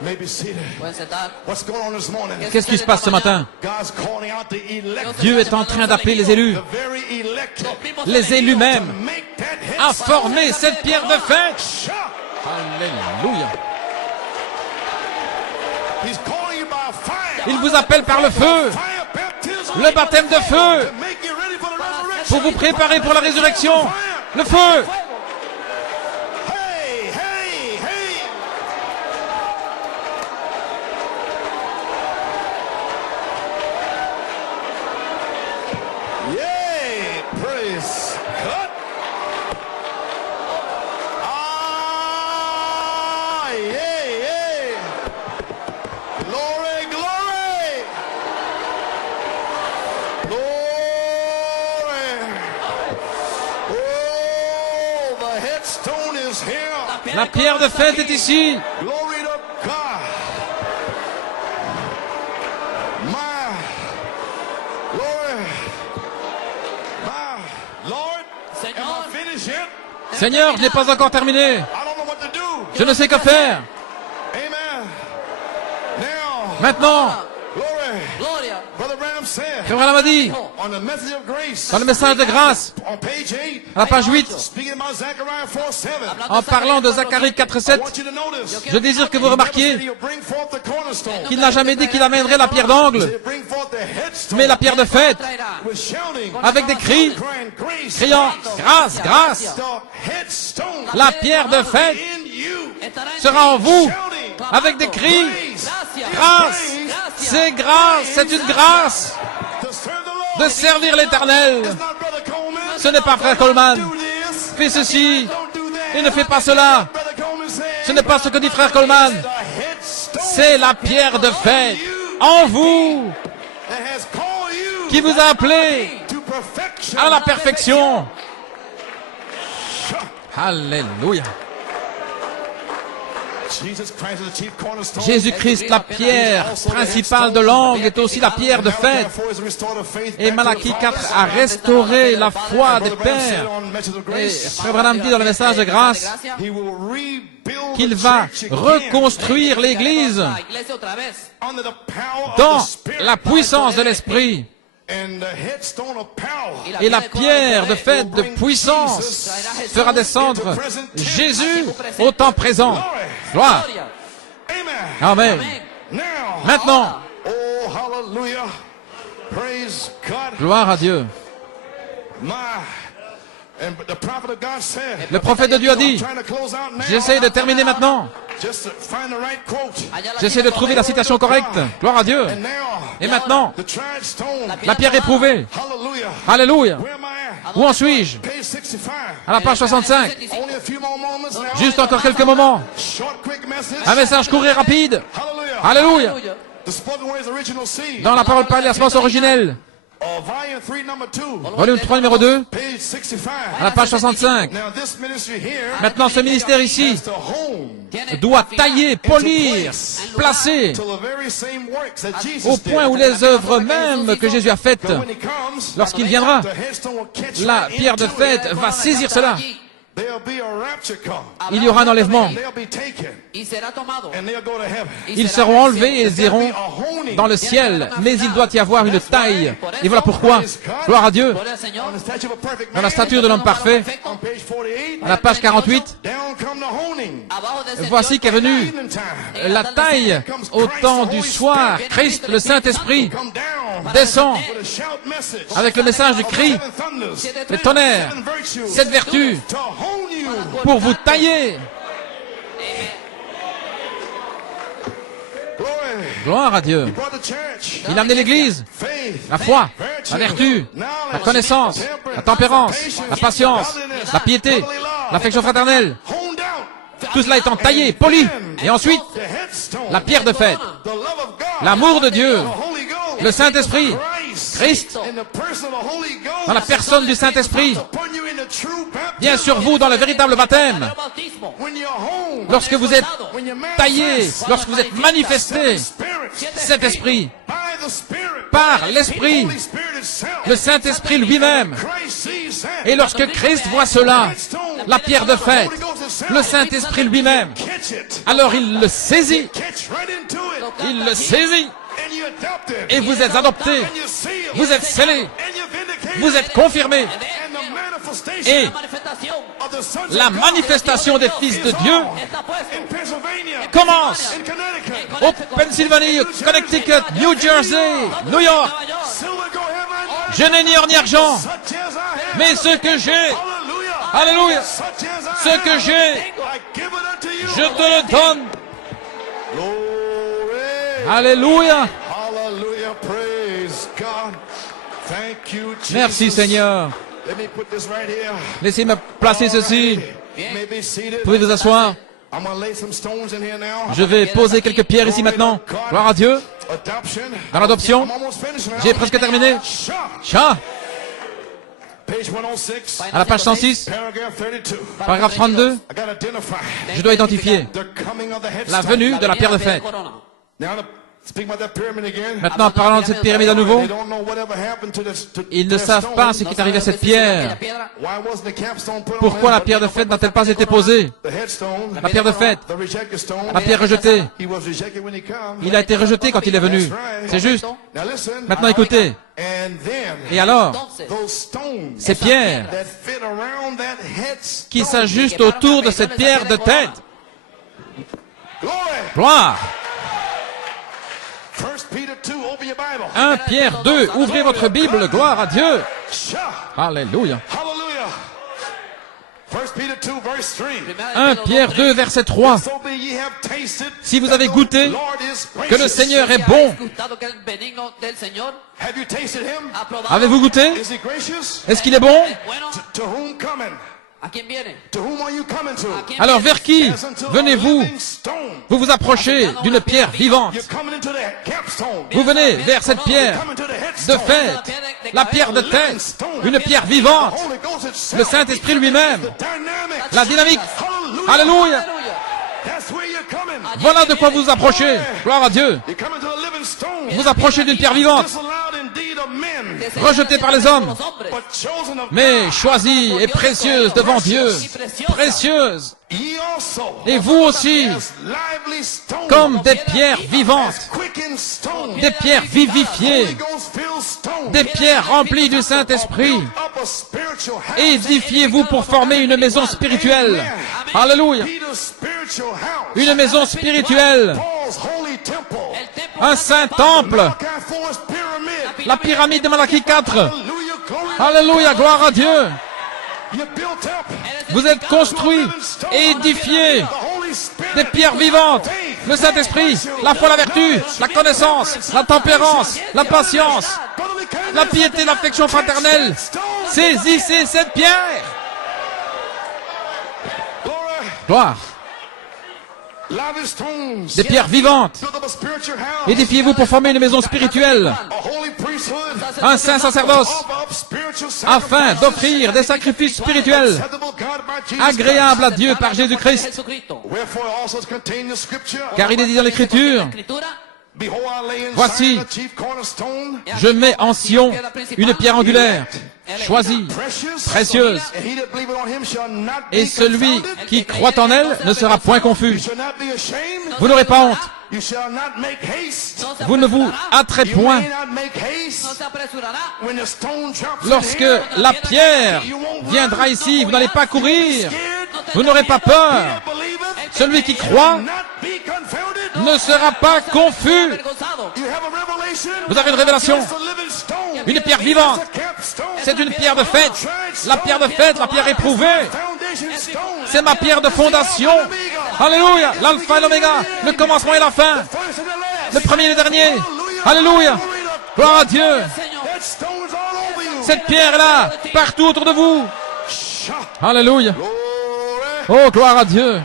Maybe seated. Pueden sentar. What's going on this morning? Qu'est-ce qui se passe ce matin? God's calling out the elect. Dieu est en train d'appeler les élus, The very elect. les élus To même, make that à headstone. former cette pierre de fête. Shout. Alléluia. He's calling you by fire. Il vous appelle par le feu, Fire baptism. le baptême de feu, To make you ready for the resurrection. pour vous préparer pour la résurrection. Le feu. Hey, hey, hey. is here. La pierre de fête est ici. Glory to God. My glory. My Lord. Am Señor, I finished yet? Seigneur, je n'ai pas encore terminé. I don't know what to do. Je ne sais que faire. Amen. Now, Maintenant, glory. gloria. Brother Branham said Frère Branham a dit, on the message of grace, dans le message de grâce, on page 8, à la page 8, speaking about Zechariah 4:7. en parlant de Zacharie I 4:7, want you to notice. je désire que vous He never remarquiez said he'll bring forth the cornerstone. qu'il n'a jamais dit qu'il amènerait la pierre d'angle, He'll bring forth the headstone mais la pierre de fête, with shouting, avec des cris, crying, grace, criant grâce, grâce. the headstone La pierre de fête in you, sera en vous, shouting, avec des cris, grace, grâce. C'est grâce, c'est une grâce to serve the Lord. de servir l'Éternel. It's not Brother Coleman. Ce n'est pas Frère Coleman. Do this. Fais ceci Don't do that. et ne fais pas cela. Brother Coleman said, Ce n'est pas ce que dit Frère Coleman. the headstone C'est la pierre de fête en vous that has called you qui vous a appelé to perfection. à la perfection. Alléluia. Jesus Christ is the chief cornerstone. Jésus-Christ, la pierre principale de l'angle, est aussi la pierre de fête. Et Malachie 4 a restauré la foi des pères. Et Frère Branham dit dans le message de grâce qu'il va reconstruire l'Église dans la puissance de l'Esprit. Et la pierre de fête de puissance fera descendre Jésus au temps présent. Gloire. Amen. Maintenant, Oh, hallelujah. Praise God. gloire à Dieu. And the prophet of God said, Le prophète de Dieu a dit, trying to close out now. j'essaie de terminer maintenant. Just to find the right quote. J'essaie de trouver la citation correcte. Gloire à Dieu. And now, Et maintenant, the tried stone. la pierre éprouvée. Hallelujah. Alléluia. Where am I at? Où en suis-je? Page 65. À la page 65. Only a few more moments now. Juste encore quelques moments. Short, quick message. Un message court et rapide. Hallelujah. Alléluia. The spoken words original seed. Dans la parole parlée, la semence originelle. Volume 3, number 2. Volume 3, numéro 2. Page 65. À la page 65. Now this ministry here Maintenant, ce ministère ici has to home doit tailler, polir, placer to the very same works that Jesus au point où les œuvres mêmes que Jésus a faites, did. When he comes, lorsqu'il viendra, the headstone will catch la right pierre de into fête it. va saisir cela. There'll be a rapture come. Il y aura un enlèvement. They'll be taken Y será tomado. and they'll go to heaven. Ils seront enlevés et ils iront dans le ciel, mais il doit y avoir une taille. Et voilà pourquoi, gloire à Dieu, Gloria al Señor. On the statue of a perfect dans la man, stature de l'homme parfait, on page 48, à la page 48, down come the honing. Abajo de ese voici qu'est venue Evening time. la taille au temps du soir. Christ, le Saint-Esprit, Come down descend with a shout message. avec le message du cri, Seven thunders. le tonnerre, Seven virtues. cette vertu, To hone you. pour vous tailler. Glory. Gloire à Dieu. Brought the church. Il a amené l'Église, Faith. la foi, la vertu, la connaissance, la tempérance, la patience, la piété, l'affection fraternelle. Honed out. Tout cela étant taillé, poli. Et ensuite, The headstone. la pierre de fête, The love of God. l'amour de Dieu, The Holy Ghost. le Saint-Esprit, Christ. Christ, In the person of the Holy Ghost. dans la personne du Saint-Esprit, Upon you in the true baptism. vient sur vous dans le véritable baptême. el bautismo. When you're home. Lorsque vous êtes When you're taillé, manifest. lorsque vous êtes manifesté, Spirit. cet esprit, By the Spirit. par l'Esprit, Holy Spirit itself. le Saint-Esprit lui-même. Christ sees that. Et lorsque Christ voit cela, la pierre de fête, Holy Ghost itself. le Saint-Esprit lui-même, Catch it. alors il le saisit, Catch right into it. il le saisit, And you adopt it. et vous êtes adoptés, And you seal. vous êtes scellés, And you're vindicated. vous êtes confirmés, And the manifestation et La manifestación of the sons la of God manifestation des fils de Dieu está puesto in Pennsylvania. commence In Connecticut. au Pennsylvanie, Connecticut, New Jersey, New York. Silver go heaven. Je n'ai ni or ni argent, Such as I have. mais ce que j'ai, Hallelujah. alléluia, Such as I ce have. que j'ai, I give it unto you. je te le donne. Glory. Alléluia. Hallelujah. Praise God. Thank you, Jesus. Merci Seigneur. Let me put this right here. Laissez-moi placer ceci. You may be seated. Pouvez vous asseoir. I'm going to lay some stones in here now. Je vais poser quelques pierres ici maintenant. Gloire à Dieu. Adoption. Dans l'adoption, I'm almost finished now. j'ai presque terminé. Shut. Chat, Page Page 106, À la page 106, paragraph 32. paragraphe 32, I got to identify je dois identifier the coming of the la headstone. venue de la pierre de fête. Now, speak about that pyramid again. Maintenant, parlant de cette pyramide à nouveau, They don't know whatever happened to this, to ils ne their savent pas stone. ce qui est arrivé à cette pierre. Why wasn't the capstone put on Pourquoi it? la pierre de fête n'a-t-elle pas été posée? The headstone, La pierre de fête, the rejected stone, la pierre rejetée. he was rejected when he come. Il a été rejeté quand il est venu. C'est juste. Now listen. Maintenant, écoutez. And then, Et alors, those stones ces pierres that fit around that headstone. qui s'ajustent autour de cette pierre de tête. Glory. Gloire! 1 Peter 2, open your Bible. 1 Pierre 2, ouvrez votre Bible, gloire à Dieu. Sha. Alléluia. Hallelujah. 1 Peter 2, verse 3. 1 Pierre 2, verset 3. So be ye have tasted Si vous avez that the goûté Lord is que le gracious. Seigneur est bon, Have you tasted him? avez-vous goûté? Is he gracious? Est-ce qu'il est bon? To whom coming? ¿A quién viene? To whom are you coming to? Alors vers qui As unto a venez-vous? living stone. Vous vous approchez d'une pierre vivante. You're coming into the capstone. Vous venez vers cette pierre Coming to the de headstone. fête, la pierre de tête, une pierre vivante, The Holy Ghost itself. le Saint-Esprit lui-même, The dynamic. la dynamique. Hallelujah. Alléluia. That's where you're coming. Voilà de quoi vous vous approchez. Gloire à Dieu. You're coming to a living stone. Vous vous approchez d'une pierre vivante, Disallowed indeed of men, rejetée par les hommes, but chosen of mais God. choisie et précieuse devant Dieu. Précieuse. Ye also, Et vous aussi, as lively stones, comme des pierres vivantes, as quickened stones, des pierres vivifiées, Holy Ghost filled stones, des pierres remplies du Saint-Esprit. up a spiritual house. Édifiez-vous pour former une maison spirituelle. Alléluia. Peter's spiritual house. Une maison spirituelle. Paul's holy temple. Un saint temple. Malachi 4's pyramid. La pyramide de Malachie 4. Hallelujah, glory. Alléluia, gloire à Dieu. You're built up. Vous êtes construits et édifiés The Holy Spirit. des pierres vivantes. Le Saint-Esprit, la foi, la vertu, la connaissance, la tempérance, la patience, Brotherly kindness. la piété, l'affection fraternelle. Saisissez cette pierre. Glory. Gloire. Lively stones. Des pierres vivantes. Build up a spiritual house. Édifiez-vous pour former une maison spirituelle. A holy priesthood. Un saint sacerdoce. Offer up spiritual Afin sacrifices. d'offrir des sacrifices spirituels Acceptable God by Jesus agréables à Christ. Dieu par Jésus-Christ. Jesucristo. Wherefore also contained the scripture. Car il est dit dans l'Écriture, Escritura, Behold, I lay in Voici, Zion the chief cornerstone, je mets en Sion une pierre angulaire, choisie, precious, précieuse, and he that believeth on him shall not be et celui confounded. qui croit en elle ne sera point You confus. shall not be ashamed. Vous n'aurez pas honte, You shall not make haste. no se vous ne vous apresurará, hâterez You point. may not make no haste. se apresurará. When the stone drops in Lorsque here, la pierre viendra ici, vous n'allez pas courir, vous n'aurez pas peur. believeth Celui qui croit not be confounded. ne sera pas confus. Avergonzado. You have a revelation. Vous avez une révélation, It's a living stone. une pierre vivante. It's a capstone. C'est une pierre de fête, la pierre de fête, la pierre éprouvée. Foundation stone. C'est ma pierre de fondation. Alléluia, l'alpha et l'oméga, le commencement et la fin, First and the last. le premier et le dernier. Alléluia, gloire à Dieu. That stone's all over you. Cette pierre est là, partout autour de vous. Shout. Alléluia, Glory oh gloire à Dieu.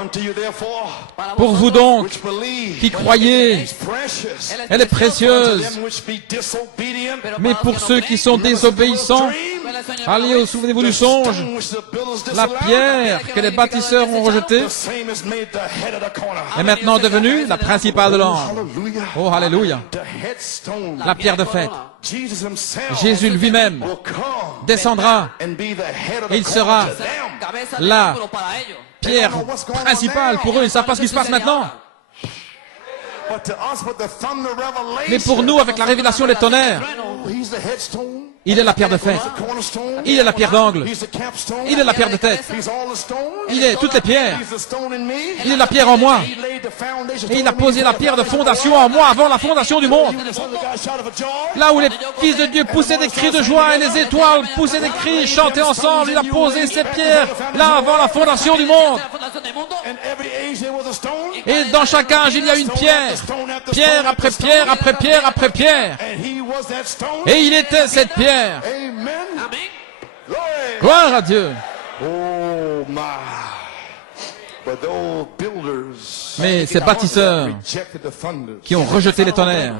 unto you therefore, Pour vous donc, which believe. qui croyez, It's precious. elle est To précieuse. them which be disobedient. Mais pour ceux qui sont désobéissants, allez, souvenez-vous du songe, Stone which the builders la disallowed. pierre que les bâtisseurs ont rejetée The same is made the head of the corner. est maintenant devenue la principale de l'angle. Hallelujah. Oh, alléluia, The headstone. la pierre de fête. Jesus himself Jésus lui-même will come descendra, and be the head of et il the sera corner to them. Cabeza de la ángulo para ellos. pierre principale pour eux. Ils ne savent pas ce qui se passe maintenant. But to us with the thunder revelation, Mais pour nous, avec la révélation des tonnerres, he's the headstone, il est la pierre de fête. the cornerstone, Il est la pierre d'angle. he's the capstone, Il est la pierre de tête. he's all the stones, Il est toutes les pierres. he's the stone in me. Il est la pierre en moi. He laid the foundation Et il a posé la pierre de fondation en moi avant la fondation du monde. The Son of God shouted for joy. Là où les fils de Dieu poussaient des cris de joie et les étoiles poussaient des cris, chantaient ensemble, il a posé ces pierres là avant la fondation du monde. La fundación del mundo. And every age there was a stone. Et dans chaque âge, il y a une pierre. Pierre après pierre après pierre après pierre. And he was that stone. Et il était cette pierre. Amen. Amén. Glory. Gloire à Dieu. Oh my. But those builders Mais ces bâtisseurs qui ont rejeté les tonnerres,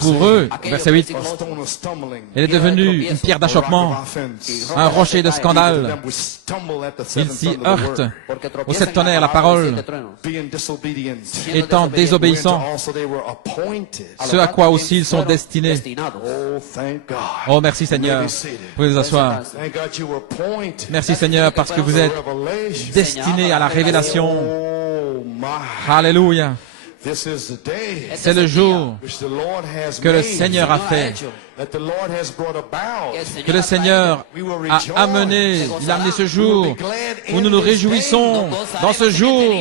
pour eux, verset 8, elle est devenue une pierre d'achoppement, un rocher de scandale. Ils s'y heurtent au sept tonnerres, la parole, étant désobéissants, ce à quoi aussi ils sont destinés. Oh, merci Seigneur. Vous pouvez vous asseoir. Merci Seigneur parce que vous êtes destinés à la révélation. Alléluia. C'est le jour que le Seigneur a fait, que le Seigneur a amené, il a amené ce jour où nous nous réjouissons dans ce jour.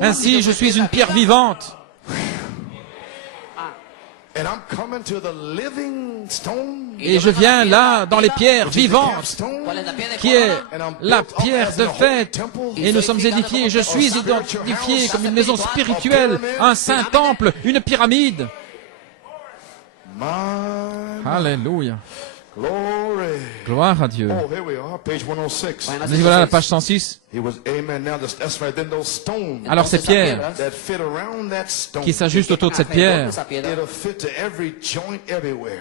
Ainsi, je suis une pierre vivante. Et je viens là, dans les pierres vivantes, qui est la pierre de fête. Et nous sommes édifiés, je suis identifié comme une maison spirituelle, un saint temple, une pyramide. Alléluia. Gloire à Dieu. Nous y voilà à la page 106. Alors ces pierres qui s'ajustent autour de cette pierre,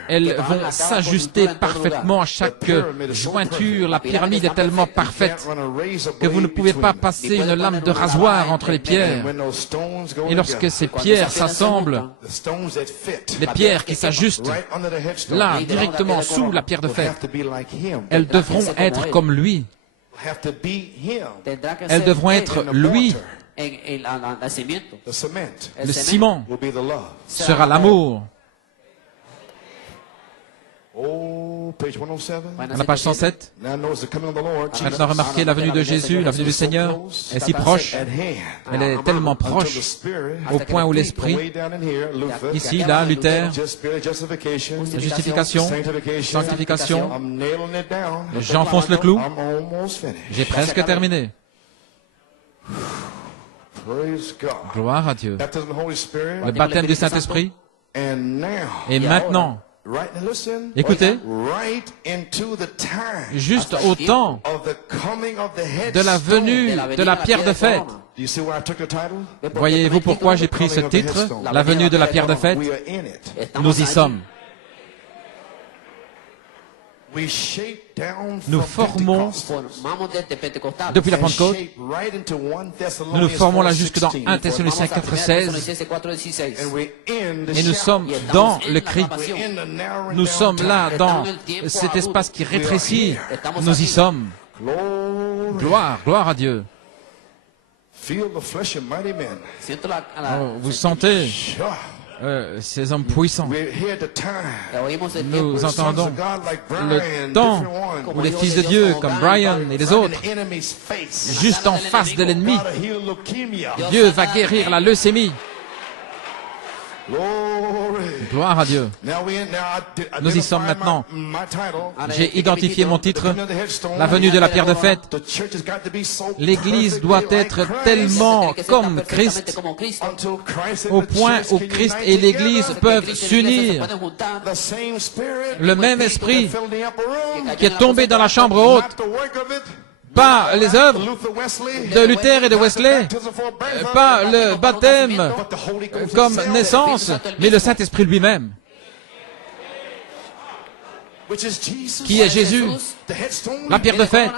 elles vont s'ajuster parfaitement à chaque jointure. La pyramide est tellement parfaite que vous ne pouvez pas passer une lame de rasoir entre les pierres. Et lorsque ces pierres s'assemblent, les pierres qui s'ajustent là, directement sous la pierre de fête, elles devront être comme lui. Elles devront être lui. Le ciment sera l'amour. À la page 107, maintenant remarquez la venue de Jésus, la venue du Seigneur est si proche, elle est tellement proche au point où l'Esprit, ici, là, Luther, justification, sanctification, j'enfonce le clou, j'ai presque terminé. Gloire à Dieu. Le baptême du Saint-Esprit. Et maintenant, écoutez, juste au temps de la venue de la pierre de fête. Voyez-vous pourquoi j'ai pris ce titre, la venue de la pierre de fête? Nous y sommes. Nous formons, depuis la Pentecôte, nous nous formons là jusque dans 1 Thessaloniciens 4,16 et nous sommes dans le cri. Nous sommes là dans cet espace qui rétrécit. Nous y sommes. Gloire, gloire à Dieu. Oh, vous sentez ces hommes puissants. Nous entendons le temps où les fils de Dieu, comme Brian et les autres, juste en face de l'ennemi, Dieu va guérir la leucémie. Gloire à Dieu. Nous y sommes maintenant. J'ai identifié mon titre, la venue de la pierre de fête. L'Église doit être tellement comme Christ, au point où Christ et l'Église peuvent s'unir. Le même esprit qui est tombé dans la chambre haute, pas les œuvres de Luther et de Wesley, pas le baptême comme naissance, mais le Saint-Esprit lui-même, qui est Jésus, la pierre de fête,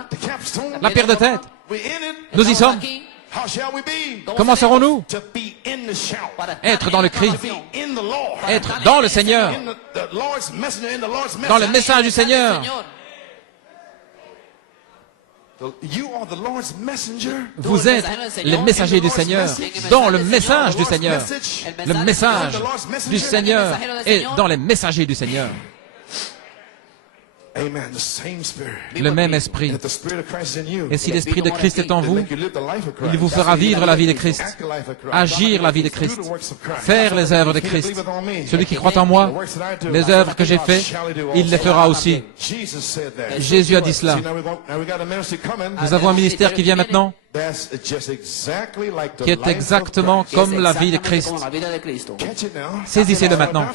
la pierre de tête. Nous y sommes. Comment serons-nous? Être dans le cri, être dans le Seigneur, dans le message du Seigneur. Vous êtes les messagers du Seigneur, dans le message du Seigneur. Le message du Seigneur est dans les messagers du Seigneur. Le même esprit. Et si l'esprit de Christ est en vous, il vous fera vivre la vie de Christ, agir la vie de Christ, faire les œuvres de Christ. Celui qui croit en moi, les œuvres que j'ai faites, il les fera aussi. Jésus a dit cela. Nous avons un ministère qui vient maintenant, qui est exactement comme la vie de Christ. Saisissez-le maintenant.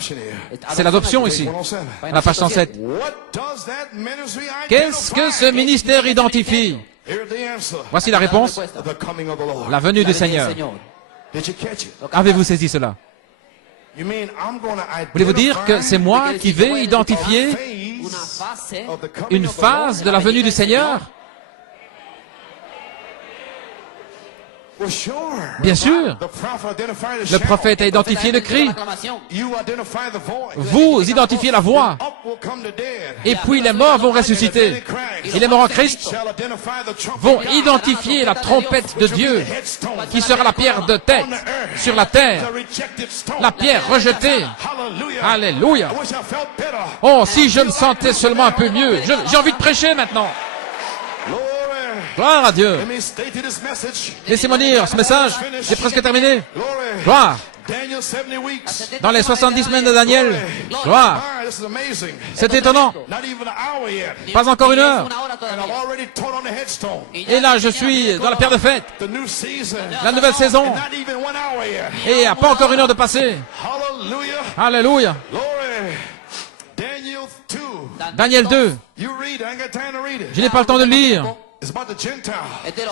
C'est l'adoption ici, à la page 107. Qu'est-ce que ce ministère identifie? Here's the answer. Voici la réponse, The coming of the Lord. la venue du Seigneur. Did you catch it? Avez-vous saisi cela? You mean I'm gonna Voulez-vous dire que c'est moi qui vais identifier une phase de la venue du Seigneur? Bien sûr. Le prophète a identifié le cri. Vous identifiez la voix. Et puis les morts vont ressusciter. Et les morts en Christ vont identifier la trompette de Dieu, qui sera la pierre de tête sur la terre. La pierre rejetée. Alléluia. Oh, si je me sentais seulement un peu mieux. J'ai envie de prêcher maintenant. Gloire à Dieu. Laissez-moi lire ce message. J'ai presque terminé. Gloire. Dans les 70 semaines de Daniel. Gloire. C'est étonnant. Pas encore une heure. Et là, je suis dans la pierre de fête. La nouvelle saison. Et il n'y a pas encore une heure de passer. Alléluia. Daniel 2. Je n'ai pas le temps de le lire.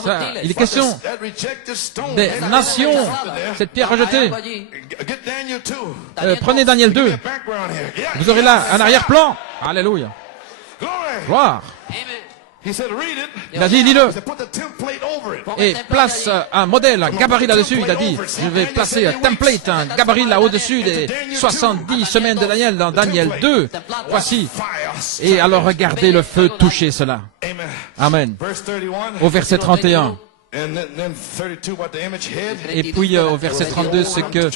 Ça, il est question des nations, cette pierre rejetée. Prenez Daniel 2. Vous aurez là un arrière-plan. Alléluia. Gloire. Il a dit, lis-le. Et place un modèle, un gabarit là-dessus. Il a dit, je vais placer un template, un gabarit là au-dessus des 70 semaines de Daniel dans Daniel 2. Voici. Et alors regardez le feu toucher cela. Amen. Au verset 31. Et puis au verset 32, ce que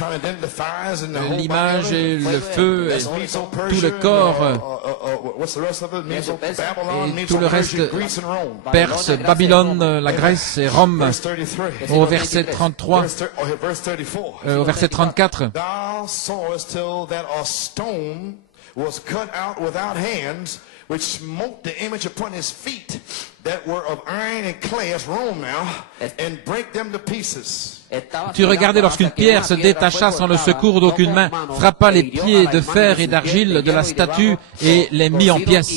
l'image et le feu, et tout le corps, et tout le reste, Perse, Babylone, la Grèce et Rome. Au verset 33, au verset 34. Which smote the image upon his feet that were of iron and clay as Rome now, and break them to pieces. Tu regardais lorsqu'une pierre se détacha sans le secours d'aucune main, frappa les pieds de fer et d'argile de la statue et les mit en pièces.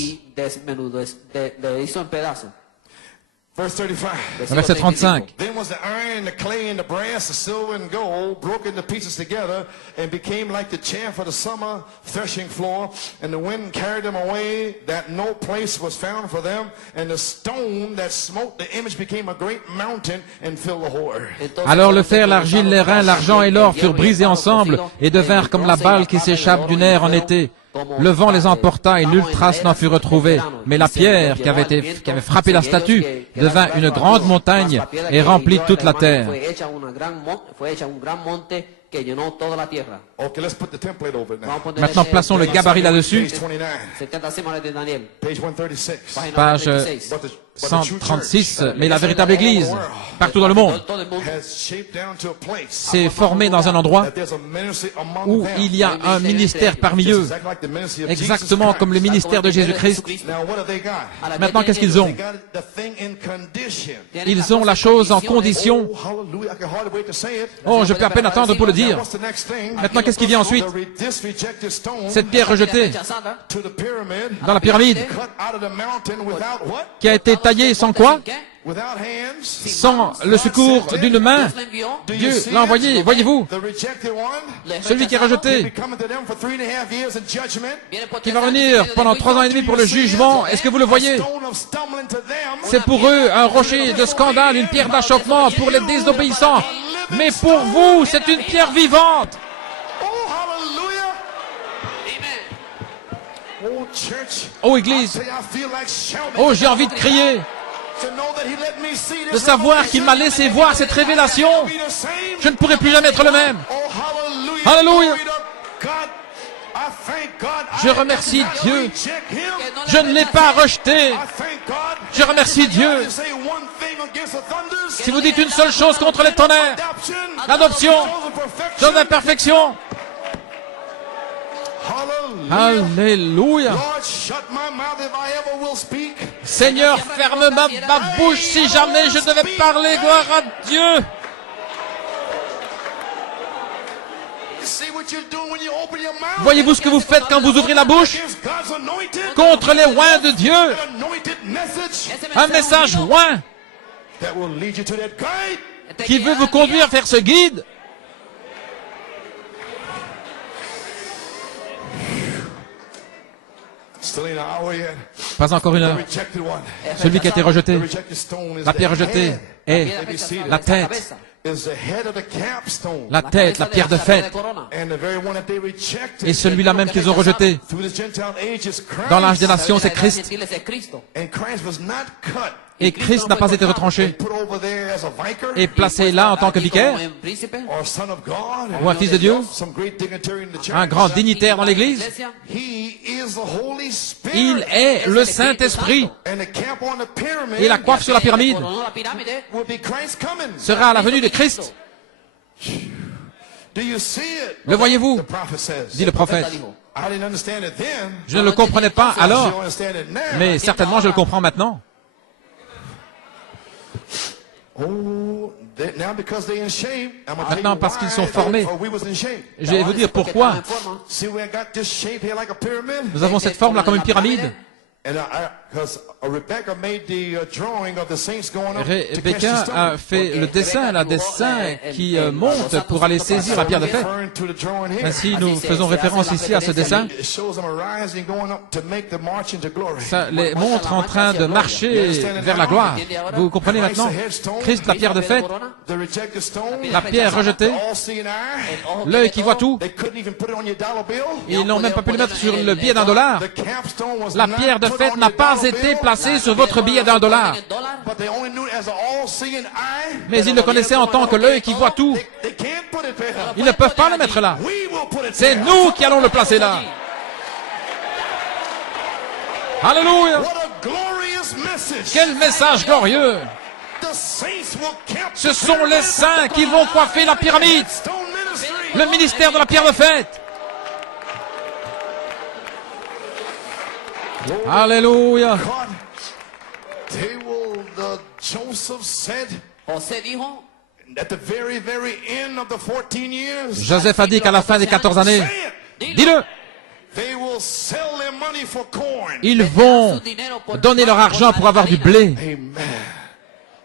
Verset 35. Then was the iron, the clay, and the brass, the silver and gold broken to pieces together, and became like the chaff of the summer threshing floor. And the wind carried them away, that no place was found for them. And the stone that smote the image became a great mountain and filled the whole earth. Alors le fer, l'argile, les reins, l'argent et l'or furent brisés ensemble et devinrent comme la balle qui s'échappe du nerf en été. Le vent les emporta et nulle trace n'en fut retrouvée. Mais la pierre qui avait frappé la statue devint une grande montagne et remplit toute la terre. Okay, let's put the template over it now. Maintenant, plaçons le gabarit là-dessus. Page 136. Page 136, mais la véritable Église, partout dans le monde, s'est formée dans un endroit où il y a un ministère parmi eux, exactement comme le ministère de Jésus-Christ. Maintenant, qu'est-ce qu'ils ont? Ils ont la chose en condition. Oh, je peux à peine attendre pour le dire. Maintenant, qu'est-ce qui vient ensuite? Cette pierre rejetée dans la pyramide, qui a été taillée sans quoi? Sans le secours d'une main. Dieu l'a envoyé, voyez-vous. Celui qui est rejeté, qui va venir pendant 3 ans et demi pour le jugement, est-ce que vous le voyez? C'est pour eux un rocher de scandale, une pierre d'achoppement pour les désobéissants. Mais pour vous, c'est une pierre vivante. Oh Église, oh j'ai envie de crier, de savoir qu'il m'a laissé voir cette révélation. Je ne pourrai plus jamais être le même. Alléluia. Je remercie Dieu. Je ne l'ai pas rejeté. Je remercie Dieu. Si vous dites une seule chose contre les tonnerres, l'adoption, chose d'imperfection. Alléluia. Seigneur, ferme ma bouche si jamais je devais parler. Gloire à Dieu. Voyez-vous ce que vous faites quand vous ouvrez la bouche? Contre les oints de Dieu. Un message oint. that will lead you to that guide. qui veut vous conduire vers ce guide. Still ain't an hour yet. Pas encore une The heure. rejected one. Celui qui a été rejeté, The rejected stone is la the pierre rejetée head. est Let me see la that. tête, Is the head of the capstone. la tête, la pierre de fête. And the very one that they rejected. Et celui-là même qu'ils ont rejeté Through this Gentile age is Christ. dans l'âge des nations, c'est Christ. And Christ was not cut. Et Christ n'a pas été retranché Put over there as a vicar. et placé là en tant que vicaire, Or son of God. ou un fils de Dieu, Some great dignitary in the church. un grand dignitaire dans l'Église. He is the Holy Spirit. Il est le Saint-Esprit. And the cap on the pyramid Et la coiffe sur la pyramide will be Christ coming. sera à la venue de Christ. Do you see it? Le voyez-vous? The prophet says. Dit le prophète. I didn't understand it then. Je ne le comprenais pas I alors, don't understand it now. mais certainement je le comprends maintenant. Oh, now because they're in shape, I'm gonna tell Maintenant, you parce qu'ils sont why, formés. or we was in shape. Je vais vous dire pourquoi. See, we got this shape here like a pyramid. Nous avons cette forme là comme une pyramide. And because Rebecca made the drawing of the saints going up to catch the Rebecca stone. a fait le dessin, la dessin qui monte pour aller saisir la pierre de fête. Referring to the drawing here. Ainsi, nous faisons référence ici à ce dessin. It shows them arising, going up to make the march into glory. Ça les montre en train de marcher vers la gloire. Vous comprenez maintenant? Christ, la pierre de fête, The rejected stone, la pierre rejetée, all-seeing eye. l'œil qui voit tout. They couldn't even put it on your dollar bill. Ils n'ont même pas pu le mettre sur le billet d'$1. The capstone was La not pierre de put fête on n'a your pas dollar été bill, placée sur votre billet d'$1. but they only knew it as an all-seeing eye. Mais ils le connaissaient en tant que l'œil qui voit tout. They can't put it there. Ils ne peuvent pas le mettre là. We will put it C'est there. nous qui allons le placer là. Alléluia! What a glorious message. Quel message glorieux! The saints will cap Ce sont les saints qui vont coiffer la pyramide, stone ministry. le ministère de la pierre de fête. Alléluia! God, they will, Joseph said, José dijo, at the very, very end of the 14 years, Joseph a dit qu'à la fin des 14 années, say it, dis-le, they will sell their money for corn. ils vont donner leur argent pour avoir du blé. Amen.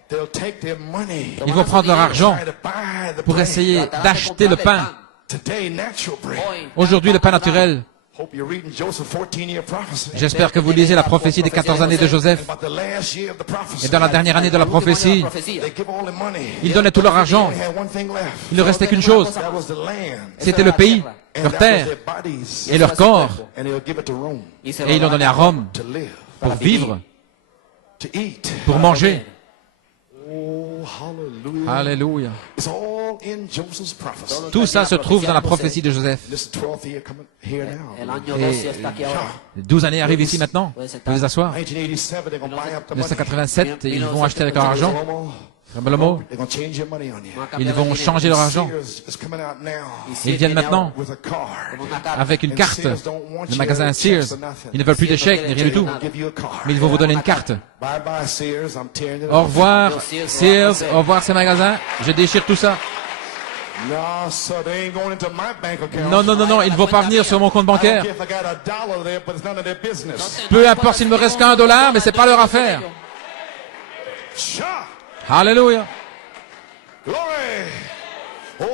They'll take their money Ils vont prendre leur argent try to buy the pour bread. essayer d'acheter le pain. Today, natural bread. Aujourd'hui, le pain naturel. Hope you're reading Joseph's 14-year prophecy. J'espère que vous lisez la prophétie des 14 années de Joseph. About the last year of the prophecy. Et dans la dernière année de la prophétie, They give all the money. ils donnaient tout leur argent. They had one thing left. Il ne restait qu'une chose. That was the land. C'était le pays, And leur that terre was their bodies. et leur corps. And they'll give it to Rome Et ils l'ont donné à Rome to live, pour vivre, to eat. pour manger. Oh, hallelujah. Alléluia. It's all in Joseph's prophecy. Tout ça se trouve dans la prophétie de Joseph. This is 12th year coming here el now. año 12 está aquí ahora. 12 années arrivent ici maintenant. Vous pouvez vous asseoir. 1987, they're going to buy up the money. 1987, ils vont acheter avec leur argent. Romo, Comme le mot, they're going to change your money on you. ils vont changer leur argent. Sears is coming out now Ils viennent maintenant with a card. avec une And carte. Sears don't want Le your magasin checks Sears, or nothing. ils ne veulent plus de chèques ni rien du tout. They'll give you a card. Mais ils vont vous donner une carte. Bye bye Sears, I'm tearing it Au up. revoir Sears, au revoir ces magasins. Je déchire tout ça. No, sir, they ain't going into my bank account. Non, non, non, non, ils ne vont pas venir sur mon compte I don't bancaire. care if I got a dollar there, but it's none of their business. Peu importe s'il me reste qu'$1, mais c'est pas leur affaire. Sure. Alléluia. Glory. Oh,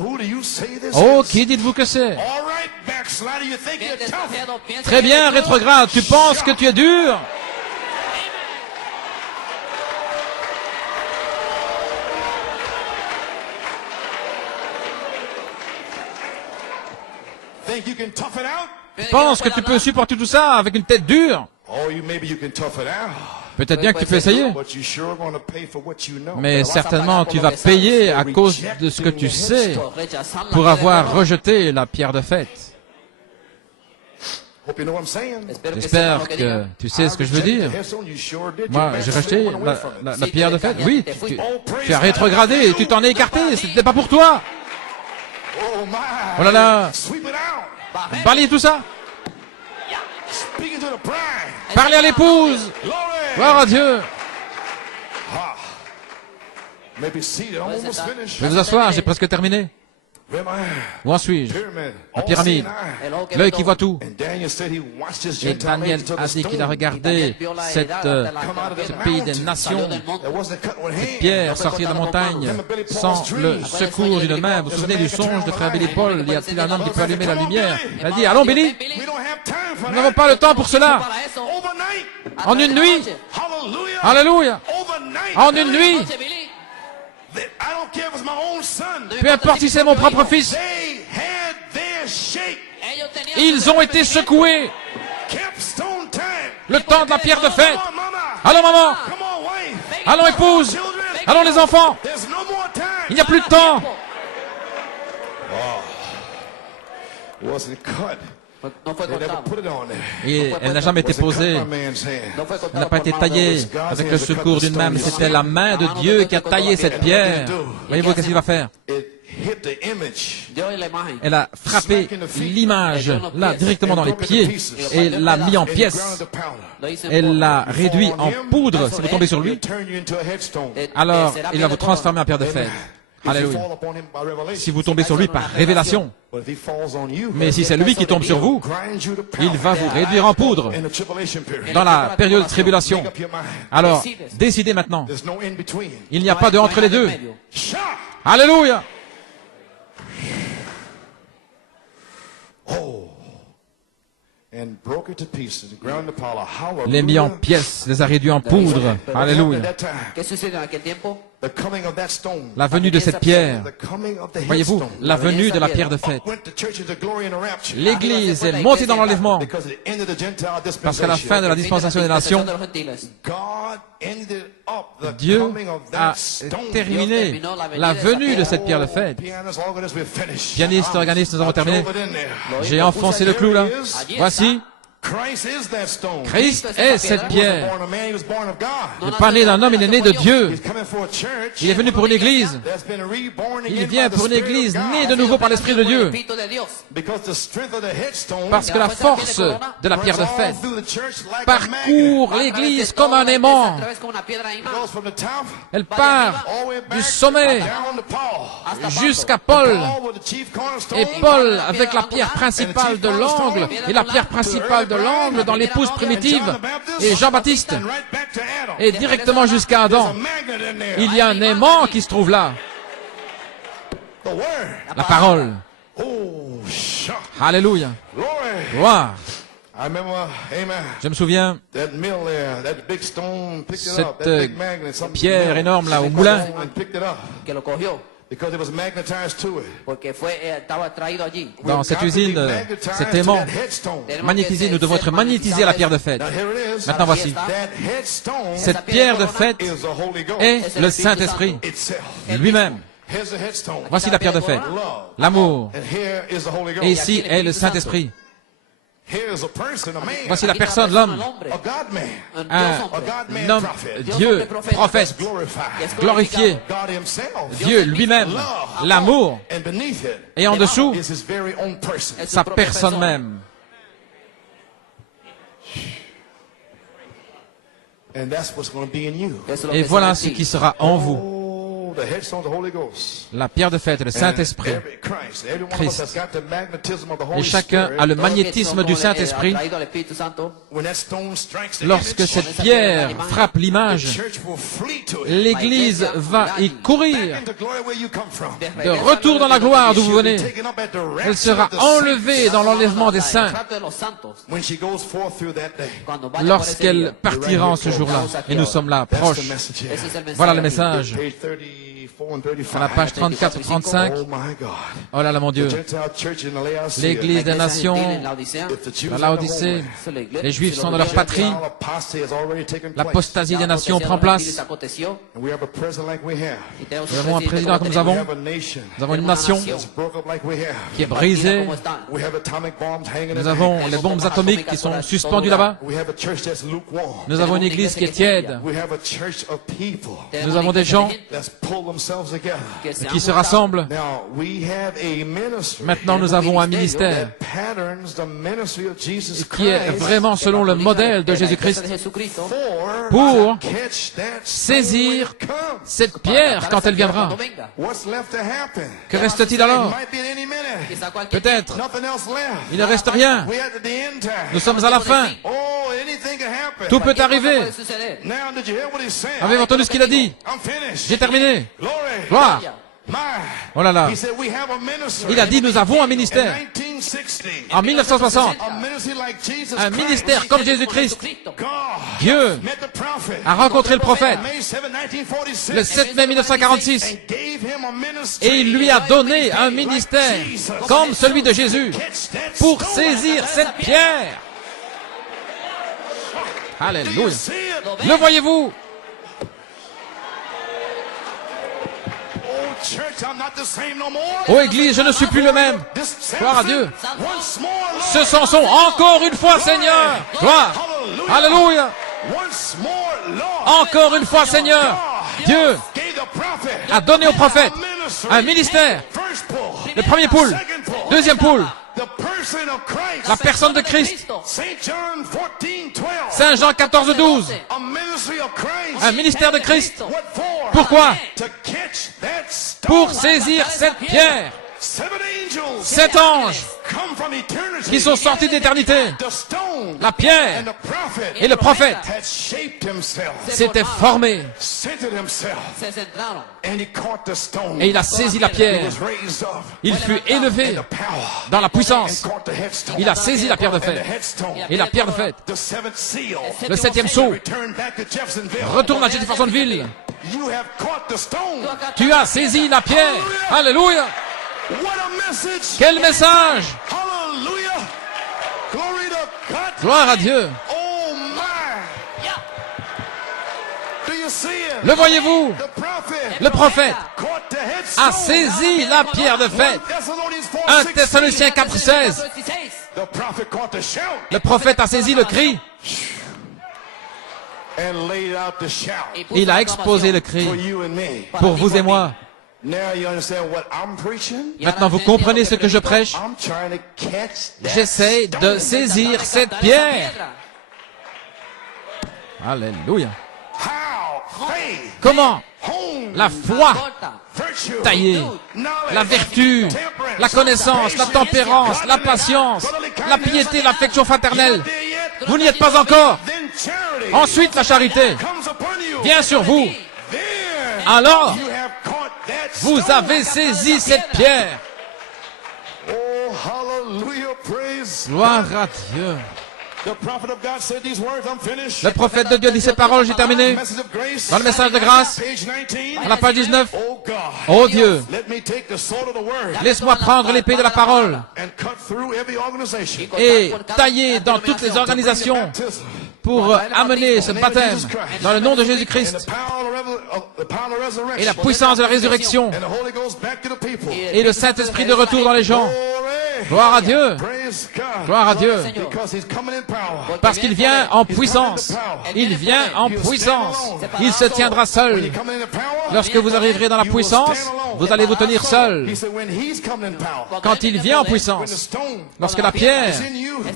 who do you say this Oh, is? qui dites-vous que c'est? All right, backslider, you think you're tough. Très bien, rétrograde, tu penses que tu es dur? Think you can tough it out? Tu penses que tu peux supporter tout ça avec une tête dure? Oh, maybe you can tough it out. Peut-être bien que tu peux essayer. But you sure going to pay for what you know. Mais certainement, tu vas payer à cause de ce que tu sais pour avoir rejeté la pierre de fête. Hope you know what I'm saying. J'espère que tu sais ce que je veux dire. Moi, j'ai rejeté la pierre de fête. Oui, tu as rétrogradé, tu t'en es écarté, c'était pas pour toi. Oh my. Oh là là. Sweep it out. Balayez tout ça. Speaking to the bride. Parlez à l'épouse. Glory. Gloire à Dieu. Maybe seated. I'm almost finished. Je vais vous asseoir, j'ai presque terminé. Où en suis-je? La pyramide, l'œil qui voit tout. Et Daniel a dit qu'il a regardé ce pays des nations, cette pierre sortie de la montagne, sans le secours d'une main. Vous vous souvenez du songe de frère Billy Paul? Y a-t-il un homme qui peut allumer la lumière? Il a dit, allons Billy, nous n'avons pas le temps pour cela. En une nuit, alléluia, en une nuit, peu importe si c'est mon propre fils, ils ont été secoués. Le temps de la pierre de fête. Allons maman, allons épouse, allons les enfants. Il n'y a plus de temps. Et elle n'a jamais été posée. Elle n'a pas été taillée avec le secours d'une main, mais c'était la main de Dieu qui a taillé cette pierre. Voyez-vous qu'est-ce qu'il va faire? Elle a frappé l'image, là, directement dans les pieds, et l'a mis en pièces. Elle l'a réduit en poudre. Si vous tombez sur lui, alors il va vous transformer en pierre de fête. Alléluia. Si vous tombez sur lui par révélation, mais si c'est lui qui tombe sur vous, il va vous réduire en poudre dans la période de tribulation. Alors, décidez maintenant. Il n'y a pas de entre les deux. Alléluia. Les mis en pièces, les a réduits en poudre. Alléluia. La venue de cette pierre. Voyez-vous, la venue de la pierre de fête. L'Église est montée dans l'enlèvement parce qu'à la fin de la dispensation des nations, Dieu a terminé la venue de cette pierre de fête. Pianistes, organistes, nous avons terminé. J'ai enfoncé le clou là. Voici. Christ est cette pierre. Il n'est pas né d'un homme, il est né de Dieu. Il est venu pour une église. Il vient pour une église née de nouveau par l'Esprit de Dieu. Parce que la force de la pierre de fête parcourt l'église comme un aimant. Elle part du sommet jusqu'à Paul. Et Paul avec la pierre principale de l'angle et la pierre principale de l'angle dans l'épouse primitive et Jean-Baptiste et directement jusqu'à Adam. Il y a un aimant qui se trouve là. La parole. Alléluia. Gloire. Je me souviens, cette pierre énorme là au moulin, dans cette usine, cet aimant magnétisé, nous devons être magnétisés à la pierre de fête. Maintenant voici, cette pierre de fête est le Saint-Esprit lui-même. Voici la pierre de fête, l'amour. Et ici est le Saint-Esprit. Voici la personne, l'homme, un homme, Dieu, prophète, glorifié, Dieu lui-même, l'amour, et en dessous, sa personne même. Et voilà ce qui sera en vous. La pierre de fête, le Saint-Esprit, Christ. Et chacun a le magnétisme du Saint-Esprit. Lorsque cette pierre frappe l'image, l'Église va y courir. De retour dans la gloire d'où vous venez, elle sera enlevée dans l'enlèvement des saints lorsqu'elle partira en ce jour-là. Et nous sommes là, proches. Voilà le message. À la page 34-35, oh là là mon Dieu, l'Église des nations, la Laodicée, les Juifs sont dans leur patrie, l'apostasie des nations prend place. Nous avons un président comme nous avons une nation qui est brisée, nous avons les bombes atomiques qui sont suspendues là-bas, nous avons une Église qui est tiède, nous avons des gens qui se rassemblent. Maintenant, nous avons un ministère qui est vraiment selon le modèle de Jésus-Christ pour saisir cette pierre quand elle viendra. Que reste-t-il alors? Peut-être, il ne reste rien. Nous sommes à la fin. Tout peut arriver. Avez-vous entendu ce qu'il a dit? J'ai terminé. Gloire. Oh là là. Il a dit, nous avons un ministère. En 1960, un ministère comme Jésus-Christ. Dieu a rencontré le prophète le 7 mai 1946 et il lui a donné un ministère comme celui de Jésus pour saisir cette pierre. Alléluia. Le voyez-vous? Ô Église, je ne suis plus le même. Gloire à Dieu. Ce sont encore une fois, Seigneur. Gloire. Alléluia. Encore une fois, Seigneur. Dieu a donné au prophète un ministère. Le premier poule. Deuxième poule. La personne de Christ. Saint Jean 14, 12. Un ministère de Christ. Pourquoi? Pour saisir cette pierre. 7 anges qui sont sortis d'éternité. La pierre et le prophète s'étaient formés. Et il a saisi la pierre. Il fut élevé dans la puissance. Il a saisi la pierre de fête. Et la pierre de fête. Le 7e sceau retourne à Jeffersonville. Tu as saisi la pierre. Alléluia. Quel message! Gloire à Dieu. Le voyez-vous? Le prophète a saisi la pierre de fête. 1 Thessaloniciens 4,16. Le prophète a saisi le cri. Il a exposé le cri pour vous et moi. Maintenant, vous comprenez ce que je prêche? J'essaie de saisir cette pierre. Alléluia. Comment? La foi taillée, la vertu, la connaissance, la tempérance, la patience, la piété, l'affection fraternelle. Vous n'y êtes pas encore. Ensuite, la charité vient sur vous. Alors, vous avez saisi cette pierre. Gloire à Dieu. Le prophète de Dieu dit ces paroles, j'ai terminé. Dans le message de grâce, à la page 19. Oh Dieu, laisse-moi prendre l'épée de la parole et tailler dans toutes les organisations pour amener ce baptême dans le nom de Jésus-Christ et la puissance de la résurrection et le Saint-Esprit de retour dans les gens. Gloire à Dieu. Gloire à Dieu. Parce qu'il vient en puissance. Il vient en puissance. Il se tiendra seul. Lorsque vous arriverez dans la puissance, vous allez vous tenir seul. Quand il vient en puissance, lorsque la pierre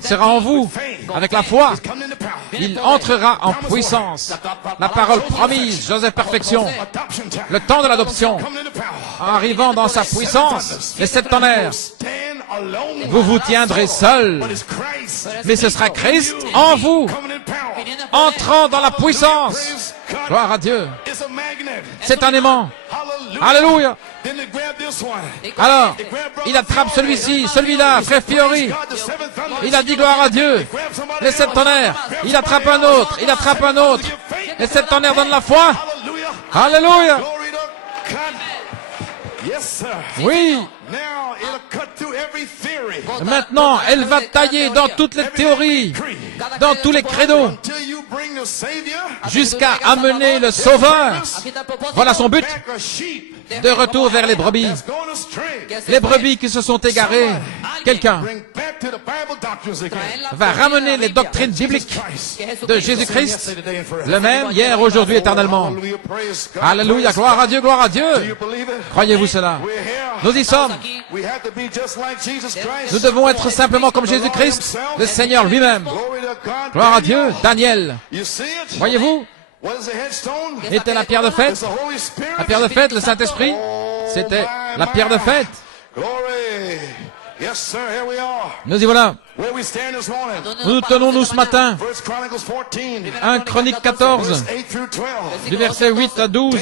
sera en vous, avec la foi, il entrera en puissance. La parole promise, Joseph Perfection, le temps de l'adoption, en arrivant dans sa puissance, les 7 tonnerres, vous vous tiendrez seul, mais ce sera Christ en vous, entrant dans la puissance. Gloire à Dieu. C'est un aimant. Alléluia. Alors, il attrape celui-ci, celui-là, frère Fiori. Il a dit gloire à Dieu. Les 7 tonnerres. Il attrape un autre, il attrape un autre. Les 7 tonnerres donnent la foi. Alléluia. Oui. Maintenant, elle va tailler dans toutes les théories, dans tous les credos, jusqu'à amener le Sauveur. Voilà son but. de retour vers les brebis. that's gone astray. Les brebis qui se sont égarées. Quelqu'un Bring back to the Bible doctrines again. va ramener les doctrines bibliques Christ. de Jésus-Christ, Yesterday, today, and forever. le même hier, aujourd'hui, éternellement. Hallelujah, praise God. Alléluia, gloire à Dieu, gloire à Do you Dieu. believe it? Croyez-vous cela? We're here. Nous y sommes. We have to be just like Jesus Christ. Nous devons être simplement comme Jésus-Christ, le Seigneur lui-même. Glory to God. Gloire à Dieu. Daniel, You see it? voyez-vous, What is the headstone? était la pierre de It's fête. the Holy Spirit. La pierre de fête, le Saint-Esprit, c'était la pierre de fête. Glory. Yes, sir. Here we are. Nous y voilà. Where we stand this morning. Où nous tenons-nous ce matin? First Chronicles 14. 1 Chronique 14, Verse 8 through 12. du verset 8 à 12.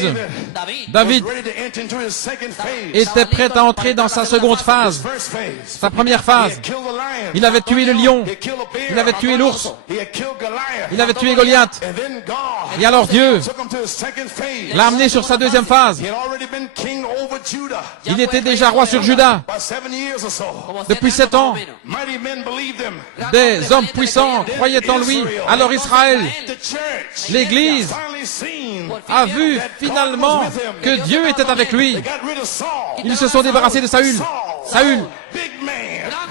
David Ready to enter into his second phase. était prêt à entrer dans sa seconde phase, First phase. sa première He phase. had killed the lion. Il avait tué le lion, He had killed a bear. il avait tué l'ours, He had killed Goliath. il avait tué Goliath. And then God Et alors Dieu took him to his second phase. l'a amené sur sa deuxième phase. He had already been king over Judah. Il était déjà roi sur Juda About 7 years or so. depuis 7 ans. Mighty men believed him. Des hommes puissants croyaient en lui. Alors Israël, The church l'Église, finally seen a vu finalement que Dieu était avec lui. they got rid of Saul. Ils se sont débarrassés de Saül. Saül, Big man.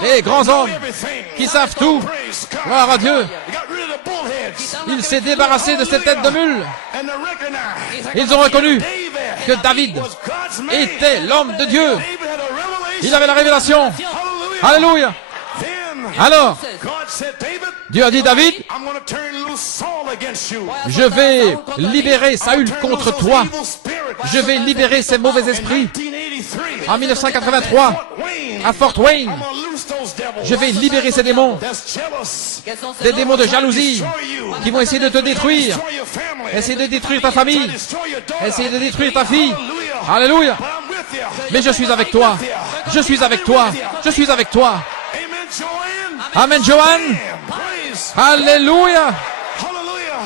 les grands hommes Everything. qui savent tout. Praise God. Gloire à Dieu. They got rid of the bullheads. Il s'est débarrassé de ces têtes de mule. And they recognized Ils ont reconnu David que David was God's man. était l'homme de Dieu. David had a revelation. Il avait la révélation. Hallelujah. Alléluia. Then Alors, God said, David, Dieu a dit, David, I'm going to turn loose Saul against you. je vais libérer Saül Turn contre loose those toi. evil spirits. Je vais libérer ces mauvais esprits. 1983, En 1983, Wayne, à Fort Wayne, I'm gonna loose those devils. je vais libérer ces démons, That's jealous. des démons de jalousie, Destroy you. qui vont essayer de te détruire, Destroy your family. essayer de détruire ta famille, Destroy your daughter. essayer de détruire ta fille. Hallelujah. Alléluia. But I'm with you. Mais je suis avec toi. Je suis avec toi. Je suis avec toi. Amen, Joanne. Amen, Joanne. Praise. Alléluia. Hallelujah.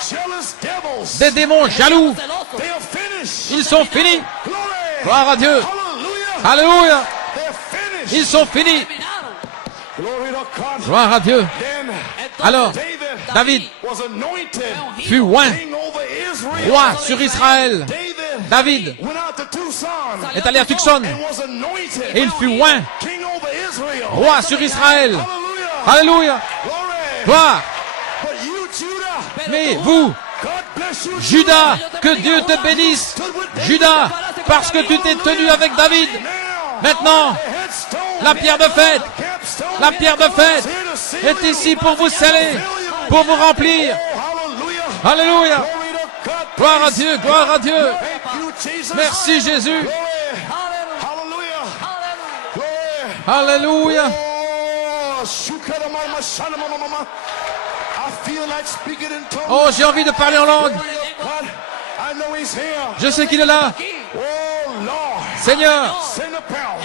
Jealous devils. Des démons jaloux, They are finished. ils sont finis. Glory. Gloire à Dieu. Hallelujah. Alléluia. They're finished. Ils sont finis. Glory to God. Gloire à Dieu. Then Alors, David was anointed fut oint king over Israel. roi sur Israël. David David went out to Tucson est allé à Tucson and was anointed et il fut oint king over Israel. roi sur Israël. Hallelujah. Alléluia. Glory. Gloire. But you, Judah, Mais vous, God bless you, Judas, que Dieu te bénisse. Judas, parce que tu t'es tenu avec David. Maintenant, la pierre de fête, la pierre de fête est ici pour vous sceller, pour vous remplir. Alléluia. Gloire à Dieu, gloire à Dieu. Merci Jésus. Alléluia. Oh, j'ai envie de parler en langue. Je sais qu'il est là. Seigneur,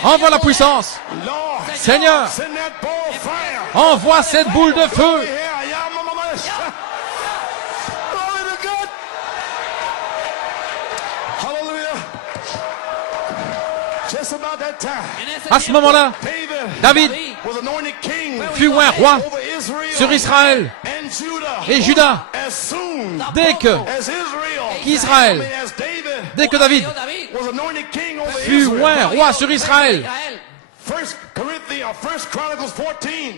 envoie la puissance. Seigneur, envoie cette boule de feu. À ce moment-là, David fut oint roi sur Israël et Juda. Dès que David fut oint roi sur Israël,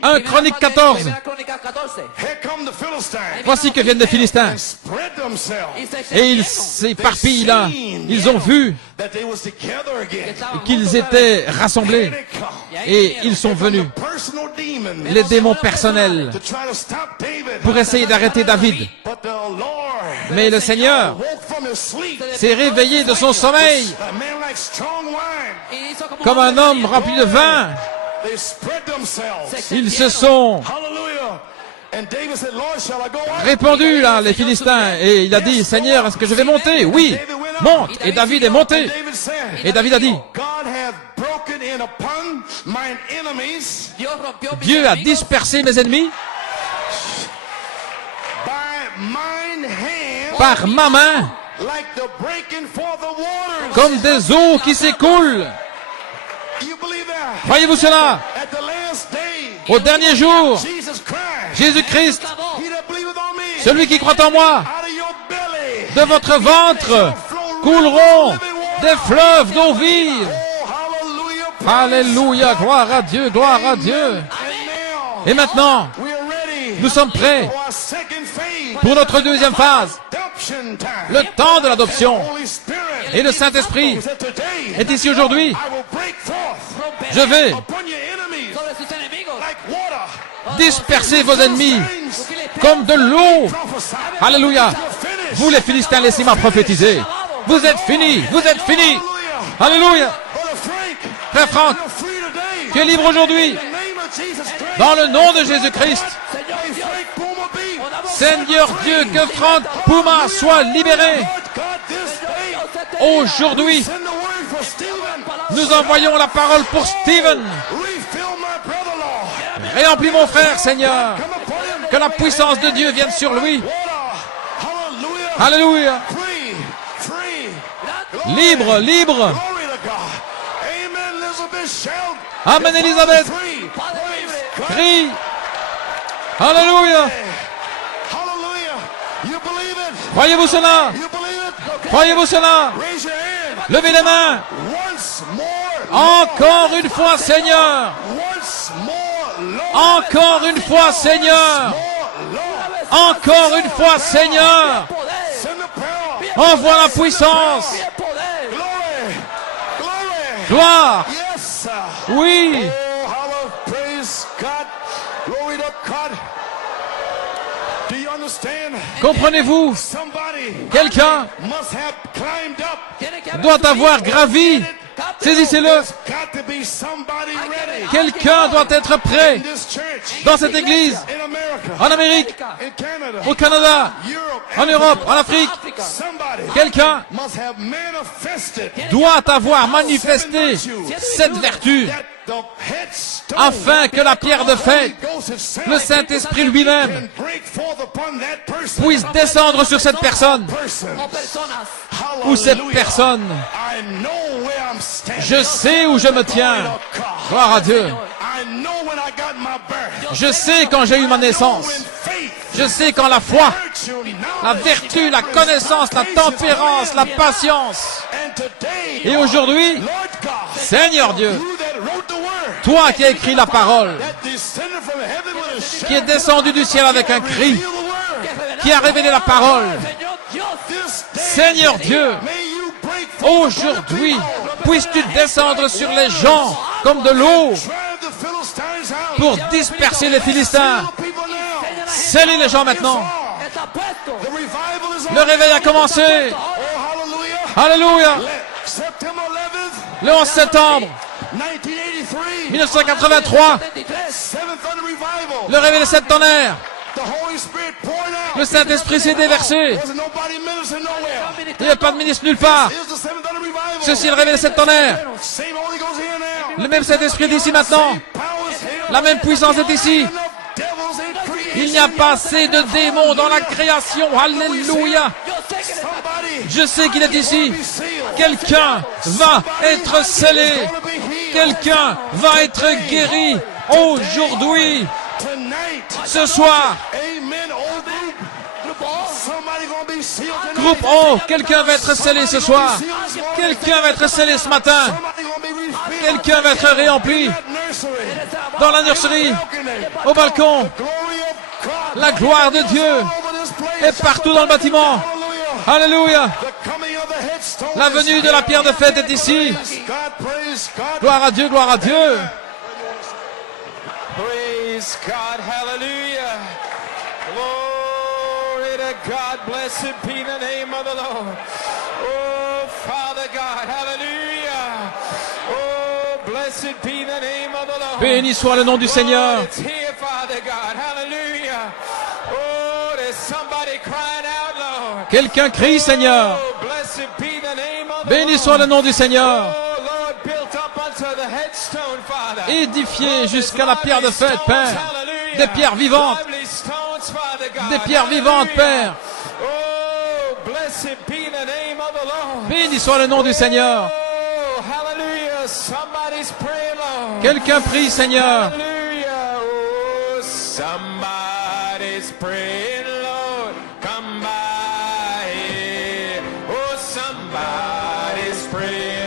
1 Chronique 14, voici que viennent les Philistins. Et ils s'éparpillent là. Ils ont vu qu'ils étaient rassemblés. Et ils sont venus, les démons personnels, pour essayer d'arrêter David. Mais le Seigneur s'est réveillé de son sommeil comme un homme rempli de vin. Ils se sont répandus là, les Philistins, et il a dit, Seigneur, est-ce que je vais monter? Oui, monte. Et David est monté. Et David a dit, Dieu a dispersé mes ennemis par ma main, comme des eaux qui s'écoulent. Croyez-vous cela? Au dernier jour, Jésus-Christ, celui qui croit en moi, de votre ventre couleront des fleuves d'eau vive. Oh, hallelujah. Alléluia, gloire à Dieu, gloire à Dieu. And now, Et maintenant, we are ready nous sommes prêts for our second phase. pour notre deuxième phase, Adoption time. le temps de l'adoption. Holy Spirit Et le Saint-Esprit is that today est ici aujourd'hui. I will break forth Je vais upon your enemies sobre sus enemigos. like water. disperser vos ennemis Philistines, comme de l'eau. prophesy. Alléluia. Finish. Vous les Philistins, laissez-moi prophétiser. Vous êtes finis, vous êtes finis. Alléluia. Brother Frank, Frère Franck, you're free today. tu es libre aujourd'hui. In the name of Jesus Christ. Dans le nom de Jésus-Christ. Hey, Frank Boomer B. Seigneur Dieu, que Franck Pouma soit libéré. Lord God, this day, Aujourd'hui, send the word for Stephen. nous envoyons la parole pour Stephen. Refill my brother, Lord. Réemplis mon frère, Seigneur. Come upon him. Que la puissance de Dieu vienne sur lui. Water. Hallelujah. Alléluia. Free. Free. Libre, libre. Glory to God. Amen, Elizabeth. Shout. Amen, Élisabeth. Free. Praise God. Crie. Alléluia. Hallelujah. You believe it? Croyez-vous cela? You believe it? Croyez-vous cela? Raise your hand. Levez les mains. Once more. Encore une fois, Seigneur. Once more, Lord. Encore une fois, Seigneur. More, Lord. Encore une fois, Seigneur. Send the power. Envoie la puissance. Glory. Glory. Gloire. Yes, sir. Oui. Oh, hallelujah. Praise God. Glory to God. Do you understand? Comprenez-vous? Somebody Quelqu'un must have climbed up. doit avoir gravi. Saisissez-le. There's got to be somebody ready Quelqu'un doit être prêt in this church, dans cette église, in America, en Amérique, in Canada, au Canada, Europe, en Europe, en Afrique. somebody Quelqu'un must have manifested doit avoir manifesté cette vertu that the headstone, afin que la pierre de fête, le Saint-Esprit lui-même, can break forth upon that person. puisse descendre sur cette personne Person. personas. ou cette Hallelujah. personne. I know where I'm standing. Je sais où je me tiens. Gloire à Dieu. I know when I got my birth. Je sais quand j'ai eu ma naissance. When faith, Je sais quand la foi, virtue, la knowledge, vertu, la connaissance, la tempérance, la patience. and today, Et aujourd'hui, Lord God, Seigneur Dieu, you that wrote the word, toi qui as écrit la parole, that descended from heaven with a shout, qui est descendu du ciel avec un cri, reveal the word. qui a révélé la parole, This day, Seigneur Dieu, may you break forth aujourd'hui, puisses-tu descendre sur les gens comme de l'eau drive the Philistines out. pour disperser les Philistins. The people now. Scellez les gens maintenant. Está puesto. The revival is on. Le réveil a commencé. Oh, hallelujah. Alléluia. September 11th, Le 11 septembre 1983. 1983, 7th on the revival. le réveil des sept tonnerres. The Holy Spirit poured out. Le Saint-Esprit s'est déversé. Wasn't nobody ministering nowhere. Il n'y a pas de ministre nulle part. Here's the 7th on the revival. Ceci est le réveil des sept tonnerres. Same Holy Ghost here now. Le même Saint-Esprit est ici maintenant. Powers here. La même puissance est ici. Enough devils in creation. Il n'y a pas assez de démons dans la création. Alléluia. Somebody Je sais qu'il est ici. be sealed. Quelqu'un va être scellé. Gonna be healed. Quelqu'un va être guéri aujourd'hui, Tonight. ce soir. Amen. Old group. Somebody gonna be sealed tonight. Groupe O, quelqu'un va être scellé ce soir. Quelqu'un va être scellé ce matin. Somebody gonna be refilled. Quelqu'un va être réempli That nursery. dans la nurserie, au balcon. Glory of God. La gloire de Dieu All over this place. est partout dans le bâtiment. Hallelujah. Alléluia. The coming of the headstone. La venue de la pierre de fête est ici. Praise God. Gloire à Dieu, gloire à Dieu. Praise God, hallelujah. Glory to God, blessed be the name of the Lord. Oh, Father God, hallelujah. Oh, blessed be the name of the Lord. Béni soit le nom du Seigneur. Lord, it's here, Father God, hallelujah. Oh, there's somebody crying out, Lord. Quelqu'un crie, Seigneur. Oh, blessed be the name of the Béni Lord. soit le nom du Seigneur. Oh, Lord, built up unto the headstone, Father. Édifié jusqu'à la pierre de fête, Père. Des pierres vivantes. Des pierres vivantes, Père. Oh, blessed be the name of the Lord. Béni soit le nom du Seigneur. Oh, hallelujah. Somebody's praying, Lord. Quelqu'un prie, Seigneur. Hallelujah. Oh, somebody's praying, Lord. Come by here. Oh, somebody's free